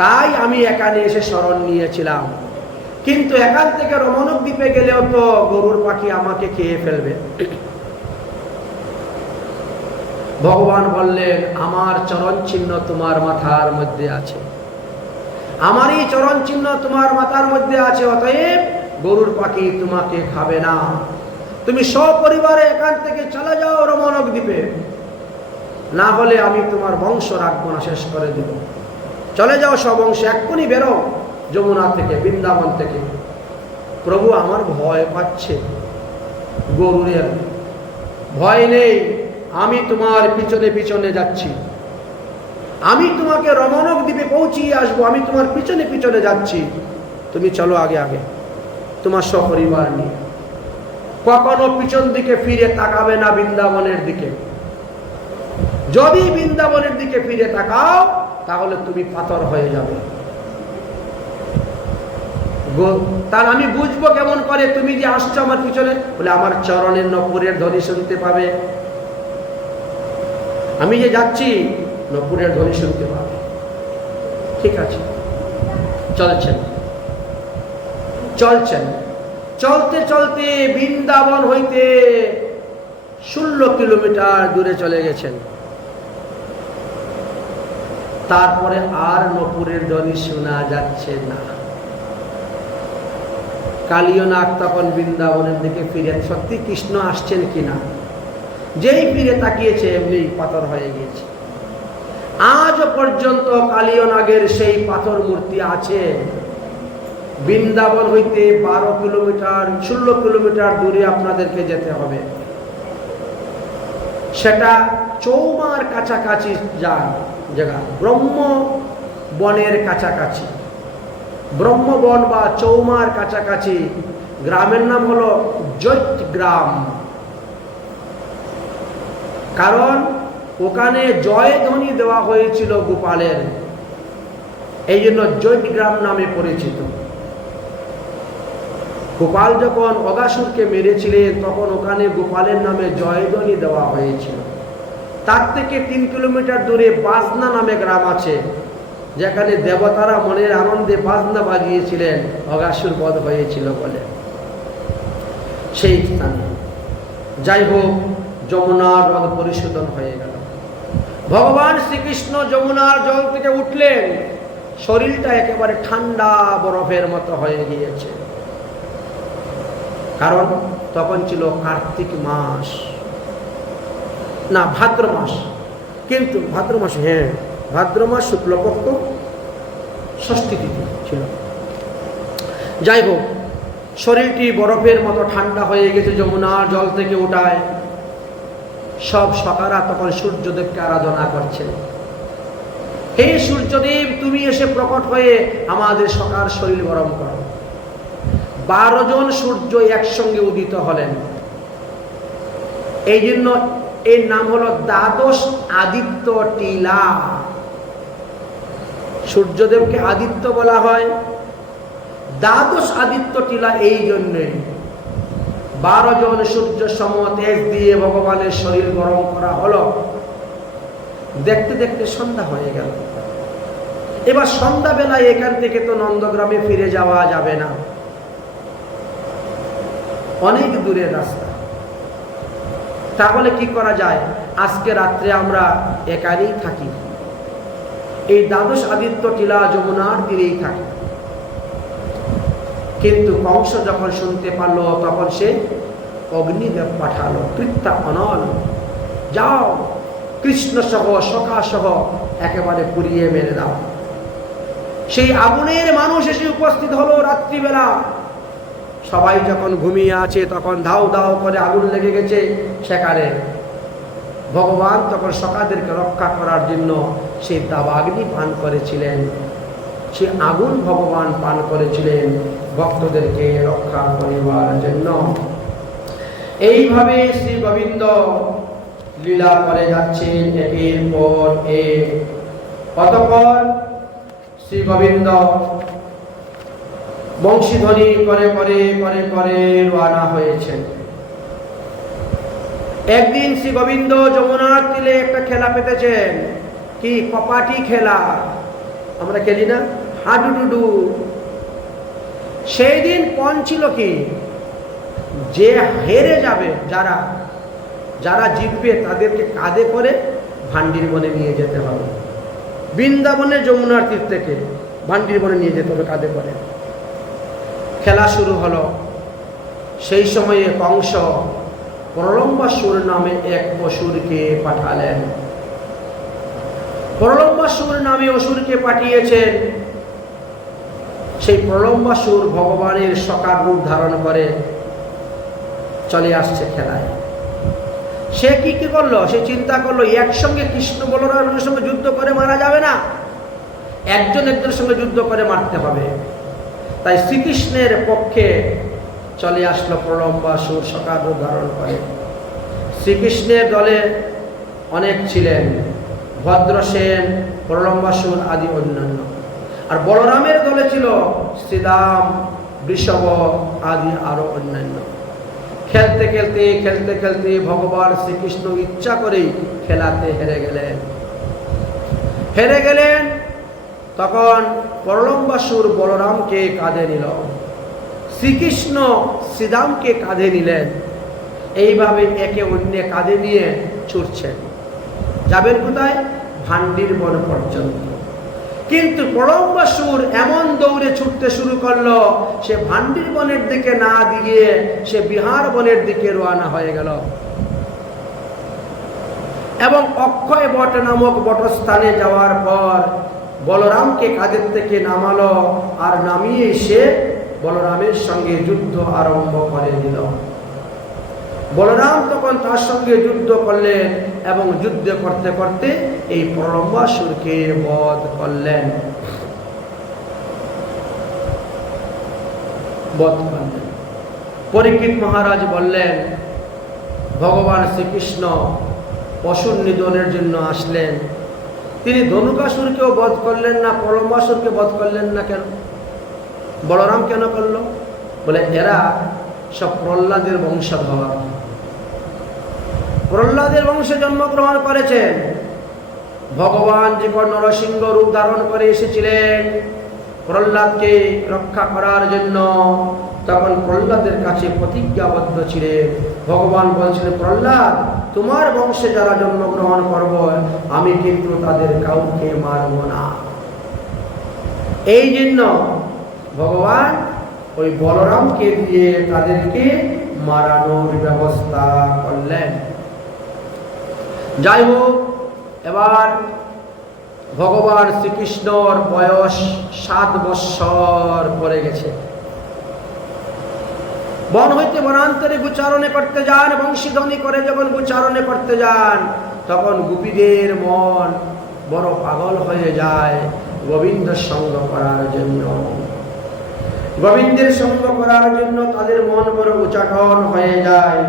তাই আমি এখানে এসে শরণ নিয়েছিলাম। কিন্তু এখান থেকে রমণক দ্বীপে গেলেও তো গরুর পাখি আমাকে খেয়ে ফেলবে। ভগবান বললেন আমার চরণ চিহ্ন তোমার মাথার মধ্যে আছে, আমারই চরণ চিহ্ন তোমার মাথার মধ্যে আছে, অতএব গরুর পাখি তোমাকে খাবে না। তুমি সপরিবারে এখান থেকে চলে যাও রমণক দ্বীপে, না হলে আমি তোমার বংশ রাখবো না, শেষ করে দেব। চলে যাও সব বংশ, এক্ষুনি বেরো যমুনা থেকে, বৃন্দাবন থেকে। প্রভু আমার ভয় পাচ্ছে। গরুরের ভয় নেই, আমি তোমার পিছনে পিছনে যাচ্ছি, আমি তোমাকে রমণক দ্বীপে পৌঁছিয়ে আসবো, আমি তোমার পিছনে পিছনে যাচ্ছি, তুমি চলো আগে আগে তোমার সপরিবার নিয়ে। কখনো পিছন দিকে ফিরে তাকাবে না বৃন্দাবনের দিকে। যদি বৃন্দাবনের দিকে ফিরে তাকাও তাহলে তুমি পাথর হয়ে যাবে। তার আমি বুঝবো কেমন করে তুমি যে আসছো আমার পিছনে? বলে আমার চরণের নপুরের ধ্বনি শুনতে পাবে, আমি যে যাচ্ছি নপুরের ধ্বনি শুনতে পাবে। ঠিক আছে, চলছেন চলছেন, চলতে চলতে বৃন্দাবন হইতে 16 কিলোমিটার দূরে চলে গেছেন। তারপরে আর নপুরের ধ্বনি শোনা যাচ্ছে না। কালীয়নাগ তখন বৃন্দাবনের দিকে ফিরে, সত্যি কৃষ্ণ আসছেন কিনা, যেই ফিরে তাকিয়েছে এমনি পাথর হয়ে গিয়েছে। আজ পর্যন্ত কালীয়নাগের সেই পাথর মূর্তি আছে। বৃন্দাবন হইতে 12 কিলোমিটার 16 কিলোমিটার দূরে আপনাদেরকে যেতে হবে। সেটা চৌমার কাছাকাছি জায়গা, ব্রহ্ম বনের কাছাকাছি, ব্রহ্মবন বা চৌমার কাছাকাছি। গ্রামের নাম হলো জৈত গ্রাম, কারণ ওখানে জয়ধ্বনি দেওয়া হয়েছিল গোপালের, এই জন্য জৈত গ্রাম নামে পরিচিত। গোপাল যখন অগাসুরকে মেরেছিলেন তখন ওখানে গোপালের নামে জয়ধ্বনি দেওয়া হয়েছিল। তার থেকে 3 কিলোমিটার দূরে বাজনা নামে গ্রাম আছে, যেখানে দেবতারা মনের আনন্দে বাজনা বাজিয়েছিলেন অগাসুর বধ হয়েছিল বলে, সেই স্থানে। যাই হোক, যমুনার হ্রদ পরিশোধন হয়ে গেল। ভগবান শ্রীকৃষ্ণ যমুনার জল থেকে উঠলেন, শরীরটা একেবারে ঠান্ডা বরফের মতো হয়ে গিয়েছে। কারণ তখন ছিল কার্তিক মাস, না ভাদ্র মাস, কিন্তু ভাদ্র মাস, হ্যাঁ ভাদ্র মাস শুক্লপক্ষ ষষ্ঠী তিথি ছিল। যাই হোক, শরীরটি বরফের মতো ঠান্ডা হয়ে গেছে যমুনার জল থেকে ওঠায়। সব সকারা তখন সূর্যদেবকে আরাধনা করছেন। হে সূর্যদেব, তুমি এসে প্রকট হয়ে আমাদের সকার শরীর গরম করো। 12 জন সূর্য একসঙ্গে উদিত হলেন, এই জন্য এর নাম হলো দ্বাদশ আদিত্য টিলা। সূর্যদেবকে আদিত্য বলা হয়, দ্বাদশ আদিত্য টিলা এই জন্যই। 12 জন সূর্য সম তেজ দিয়ে ভগবানের শরীর গরম করা হলো। দেখতে দেখতে সন্ধ্যা হয়ে গেল। এবার সন্ধ্যাবেলায় এখান থেকে তো নন্দগ্রামে ফিরে যাওয়া যাবে না, অনেক দূরের রাস্তা। তাহলে কি করা যায়? আজকে রাত্রে আমরা এখানেই থাকি, এই দ্বাদশ আদিত্য টিলা যমুনার তীরেই থাকি। কিন্তু কংস যখন শুনতে পারলো তখন সে অগ্নিদেব পাঠালো, কৃত্যা অনল, যাও কৃষ্ণ সহ সখা সহ একেবারে পুড়িয়ে মেরে দাও। সেই আগুনের মানুষ এসে উপস্থিত হলো রাত্রিবেলা। সবাই যখন ঘুমিয়ে আছে তখন ধাউ ধাউ করে আগুন লেগে গেছে সেখানে। ভগবান তখন সখাদেরকে রক্ষা করার জন্য সেই দাবাগ্নি পান করেছিলেন, সে আগুন ভগবান পান করেছিলেন ভক্তদেরকে রক্ষা করিবার জন্য। এইভাবে শ্রী গোবিন্দ লীলা করে যাচ্ছেন একের পর এক। অতঃপর শ্রী গোবিন্দ বংশীধ্বনি করে করে করে করে রওনা হয়েছেন। একদিন শ্রী গোবিন্দ যমুনার তীরে একটা খেলা পেতেছেন, কি কপাটি খেলা, আমরা খেলি না হাডুডুডু। সেই দিন পণ ছিল কি, যে হেরে যাবে, যারা যারা জিতবে তাদেরকে কাঁধে করে ভান্ডির বনে নিয়ে যেতে হবে। বৃন্দাবনে যমুনার তীর থেকে ভান্ডির বনে নিয়ে যেতে হবে কাঁধে করে। খেলা শুরু হলো। সেই সময়ে কংস প্রলম্বাসুর নামে এক অসুরকে পাঠালেন। প্রলম্বাসুর নামে অসুরকে পাঠিয়েছেন। সেই প্রলম্বাসুর ভগবানের সকার রূপ ধারণ করে চলে আসছে খেলায়। সে কি করলো? সে চিন্তা করলো একসঙ্গে কৃষ্ণ বলরামের সঙ্গে যুদ্ধ করে মারা যাবে না, একজন একজনের সঙ্গে যুদ্ধ করে মারতে হবে। তাই শ্রীকৃষ্ণের পক্ষে চলে আসলো প্রলম্বাসুর সকার রূপ ধারণ করে। শ্রীকৃষ্ণের দলে অনেক ছিলেন, ভদ্রসেন, প্রলম্বাসুর আদি অন্যান্য। আর বলরামের দলে ছিল শ্রীদাম, বৃষভ আদি আরো অন্যান্য। খেলতে খেলতে খেলতে খেলতে ভগবান শ্রীকৃষ্ণ ইচ্ছা করেই খেলাতে হেরে গেলেন। তখন প্রলম্বাসুর বলরামকে কাঁধে নিল, শ্রীকৃষ্ণ শ্রীদামকে কাঁধে নিলেন। এইভাবে একে অন্যে কাঁধে নিয়ে ছুটছেন। যাবেন কোথায়? ভান্ডির বন পর্যন্ত। কিন্তু প্রলম্বাসুর এমন দৌড়ে ছুটতে শুরু করলো, সে ভান্ডির বনের দিকে না দিয়ে সে বিহার বনের দিকে রওনা হয়ে গেল এবং অক্ষয় বট নামক বটস্থানে যাওয়ার পর বলরামকে কাঁধের থেকে নামালো, আর নামিয়ে সে বলরামের সঙ্গে যুদ্ধ আরম্ভ করে দিল। বলরাম তখন তার সঙ্গে যুদ্ধ করলেন এবং যুদ্ধ করতে করতে এই প্রলম্বাসুরকে বধ করলেন। পরীক্ষিত মহারাজ বললেন, ভগবান শ্রীকৃষ্ণ অসুর নিধনের জন্য আসলেন, তিনি ধনুকাসুরকেও বধ করলেন না, প্রলম্বাসুরকে বধ করলেন না কেন? বলরাম কেন করলো? বলে এরা সব প্রহ্লাদের বংশধর, প্রহ্লাদের বংশে জন্মগ্রহণ করেছেন। ভগবান যখন নরসিংহ রূপ ধারণ করে এসেছিলেন প্রহ্লাদকে রক্ষা করার জন্য, তখন প্রহ্লাদের কাছে প্রতিজ্ঞাবদ্ধ ছিলেন। ভগবান বলছিলেন, প্রহ্লাদ, তোমার বংশে যারা জন্মগ্রহণ করব আমি কিন্তু তাদের কাউকে মারব না। এই জন্য ভগবান ওই বলরামকে দিয়ে তাদেরকে মারানোর ব্যবস্থা করলেন। যাই হোক, এবার ভগবান শ্রীকৃষ্ণর বয়স 7 বৎসর পরে গেছে। বন হইতে বনান্তরে গোচারণে করতে যান, বংশীধ্বনি করে যখন গোচারণে করতে যান, তখন গোপীদের মন বড় পাগল হয়ে যায় গোবিন্দের সঙ্গ করার জন্য। গোবিন্দের সঙ্গ করার জন্য তাদের মন বড় উচাটন হয়ে যায়।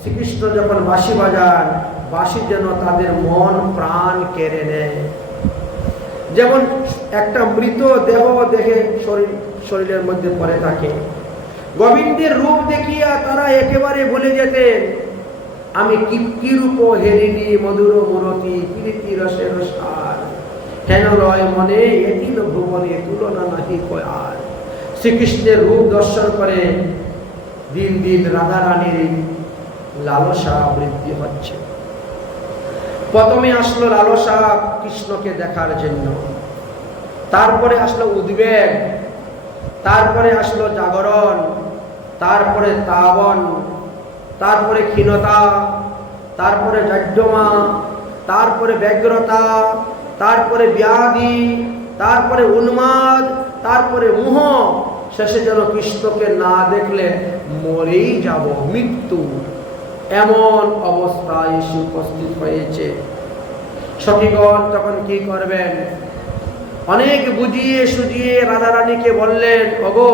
শ্রীকৃষ্ণ যখন বাঁশি বাজান, বাঁশি যেন তাদের মন প্রাণ কেড়ে নেয়। যেমন একটা মৃত দেহ দেখে শরীরের মধ্যে পড়ে থাকে, গোবিন্দের রূপ দেখিয়া তারা একেবারে ভুলে যেতেন, আমি কি রূপ হেরিনি মধুর মূরতি প্রীতি রসের সার, হেন রয় মনে এতিল ভুবনে তুলনা নাহি কয়ার। শ্রীকৃষ্ণের রূপ দর্শন করে দিন দিন রাধা রানীর লালসা বৃদ্ধি হচ্ছে। প্রথমে আসলো লালসা কৃষ্ণকে দেখার জন্য, তারপরে আসলো উদ্বেগ, তারপরে আসলো জাগরণ, তারপরে তাবন, তারপরে ক্ষীণতা, তারপরে জাড্যমা, তারপরে ব্যগ্রতা, তারপরে ব্যাধি, তারপরে উন্মাদ, তারপরে মোহ, শেষে যেন কৃষ্ণকে না দেখলে মরেই যাব, মৃত্যু, এমন অবস্থায় এসে উপস্থিত হয়েছে। সখীগণ তখন কি করবেন? অনেক বুঝিয়ে সুজিয়ে রাধারানীকে বললেন, ওগো,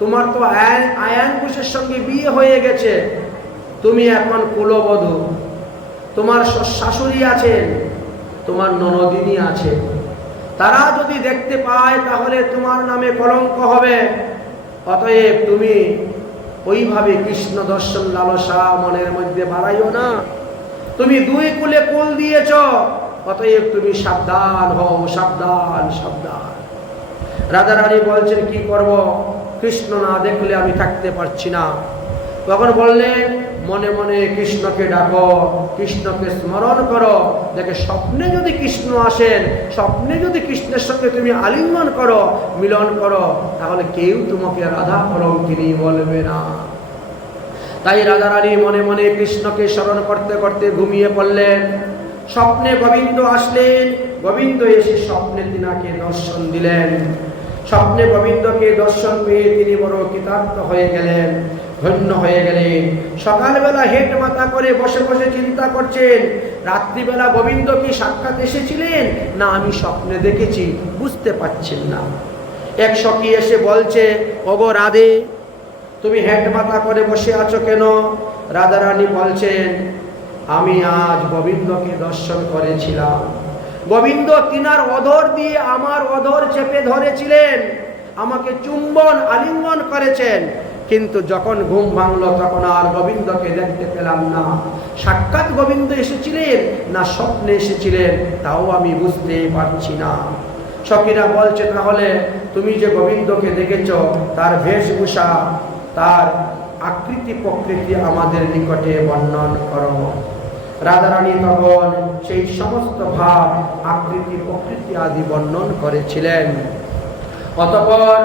তোমার তো আয়ান কুশের সঙ্গে বিয়ে হয়ে গেছে, তুমি এখন কুলবধূ, তোমার শাশুড়ি আছেন, তোমার ননদিনী আছে, তারা যদি দেখতে পায় তাহলে তোমার নামে কলঙ্ক হবে। অতএব তুমি ওইভাবে কৃষ্ণ দর্শন লালসা মনের মধ্যে বাড়াইও না। তুমি 2 কুলে কুল দিয়েছ, অতএব তুমি সাবধান হও, সাবধান সাবধান। রাধারানী বলছেন, কি করব? কৃষ্ণ না দেখলে আমি থাকতে পারছি না। তখন বললেন, মনে মনে কৃষ্ণকে ডাকো, কৃষ্ণকে স্মরণ করো। দেখে স্বপ্নে যদি কৃষ্ণ আসেন, স্বপ্নে যদি কৃষ্ণের সঙ্গে তুমি আলিঙ্গন করো, মিলন করো, তাহলে কেউ তোমাকে রাধা কলঙ্কিনী বলবে না। তাই রাধারানী মনে মনে কৃষ্ণকে স্মরণ করতে করতে ঘুমিয়ে পড়লেন। স্বপ্নে গোবিন্দ আসলেন। গোবিন্দ এসে স্বপ্নে তিনাকে দর্শন দিলেন। স্বপ্নে গোবিন্দকে দর্শন পেয়ে তিনি বড় কৃতার্থ হয়ে গেলেন, ধন্য হয়ে গেলেন। সকালবেলা হেঁট মাথা করে বসে বসে চিন্তা করছেন, রাত্রিবেলা গোবিন্দ কি সাক্ষাৎ এসেছিলেন না আমি স্বপ্নে দেখেছি, বুঝতে পারছেন না। এক সখী এসে বলছে, ওগো রাধে, তুমি হেঁট মাথা করে বসে আছো কেন? রাধারানী বলছেন, আমি আজ গোবিন্দকে দর্শন করেছিলাম। গোবিন্দ তিনার অধর দিয়ে আমার অধর চেপে ধরেছিলেন, আমাকে চুম্বন আলিঙ্গন করেছেন, কিন্তু যখন ঘুম ভাঙলো তখন আর গোবিন্দকে দেখতে পেলাম না। সাক্ষাৎ গোবিন্দ এসেছিলেন না স্বপ্নে এসেছিলেন তাও আমি বুঝতে পারছি না। সখীরা বলছে, তাহলে তুমি যে গোবিন্দকে দেখেছ তার বেশভূষা, তার আকৃতি প্রকৃতি আমাদের নিকটে বর্ণন করো। রাধারানী তখন সেই সমস্ত ভাব, আকৃতি প্রকৃতি আদি বর্ণন করেছিলেন। অতঃপর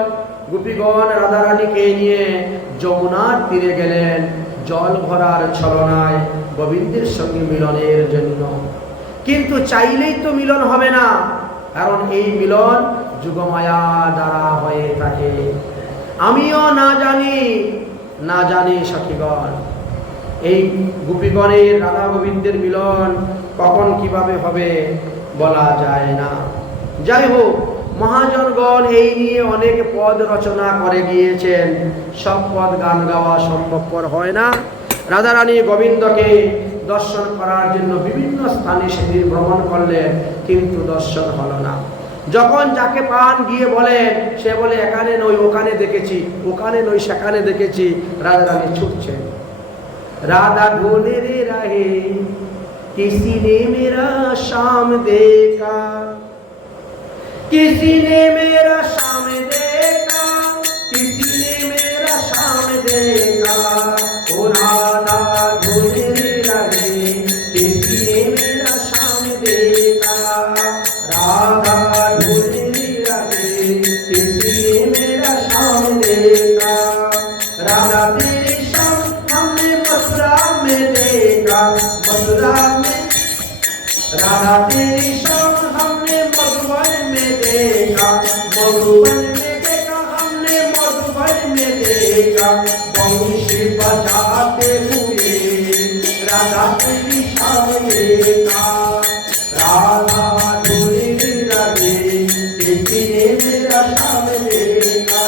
গোপীগণ রাধারানীকে নিয়ে যমুনার তীরে গেলেন জল ভরার ছলনায় গোবিন্দের সঙ্গে মিলনের জন্য। কিন্তু চাইলেই তো মিলন হবে না, কারণ এই মিলন যুগমায়া দ্বারা হয়ে থাকে। আমিও না জানি সখীগণ, এই গোপীগণের রাধা গোবিন্দের মিলন কখন কিভাবে হবে বলা যায় না। যাই হোক, মহাজনগণ এই নিয়ে অনেক পদ রচনা করে গিয়েছেন। সব পদ গান গাওয়া সম্ভবপর হয় না। রাধারানী গোবিন্দকে দর্শন করার জন্য বিভিন্ন স্থানে সেদিন ভ্রমণ করলেন, কিন্তু দর্শন হলো না। যখন যাকে পান গিয়ে বলেন, সে বলে এখানে নই ওখানে দেখেছি, ওখানে নই সেখানে দেখেছি। রাধারানী ছুটছেন। राधा ढूंढे रे रहे किसी ने मेरा शाम देखा, किसी ने मेरा शाम देखा, किसी ने मेरा शाम देखा। ओ राधा ढूंढे रे रहे किसी ने मेरा शाम देखा, राधा ढूंढे रे रहे किसी ने मेरा शाम देखा। राधा तेरी शाम हमने मथुरा में देखा, मथुरा में। राधा तेरी शाम हमने मधुबन में देखा, मधुबन में देखा हमने मधुबन में देखा। बंशी बजाते हुए राधा तेरी शाम देखा, राधा ढूंढे रहे किसी ने मेरा शाम देखा।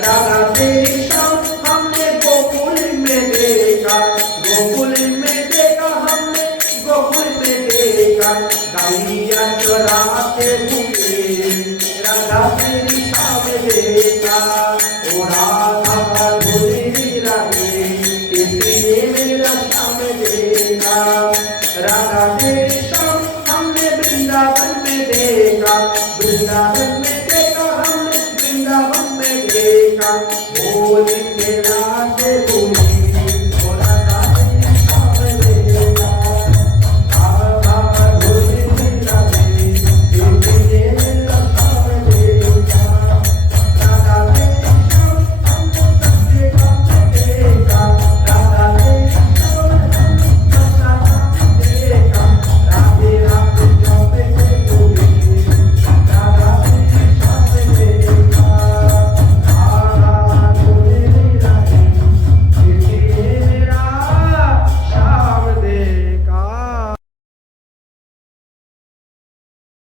राधा तेरी शाम हमने गोकुल में देखा, गोकुल में देखा हमने, गोकुल में देखा। गाइया चराते हुए राधा तेरी शाम देखा। ओ राधा ढूंढे रहे किसी ने मेरा शाम देखा। राधा तेरी शाम हमने वृंदावन में देखा, वृंदावन में देखा हमने, वृंदावन में देखा।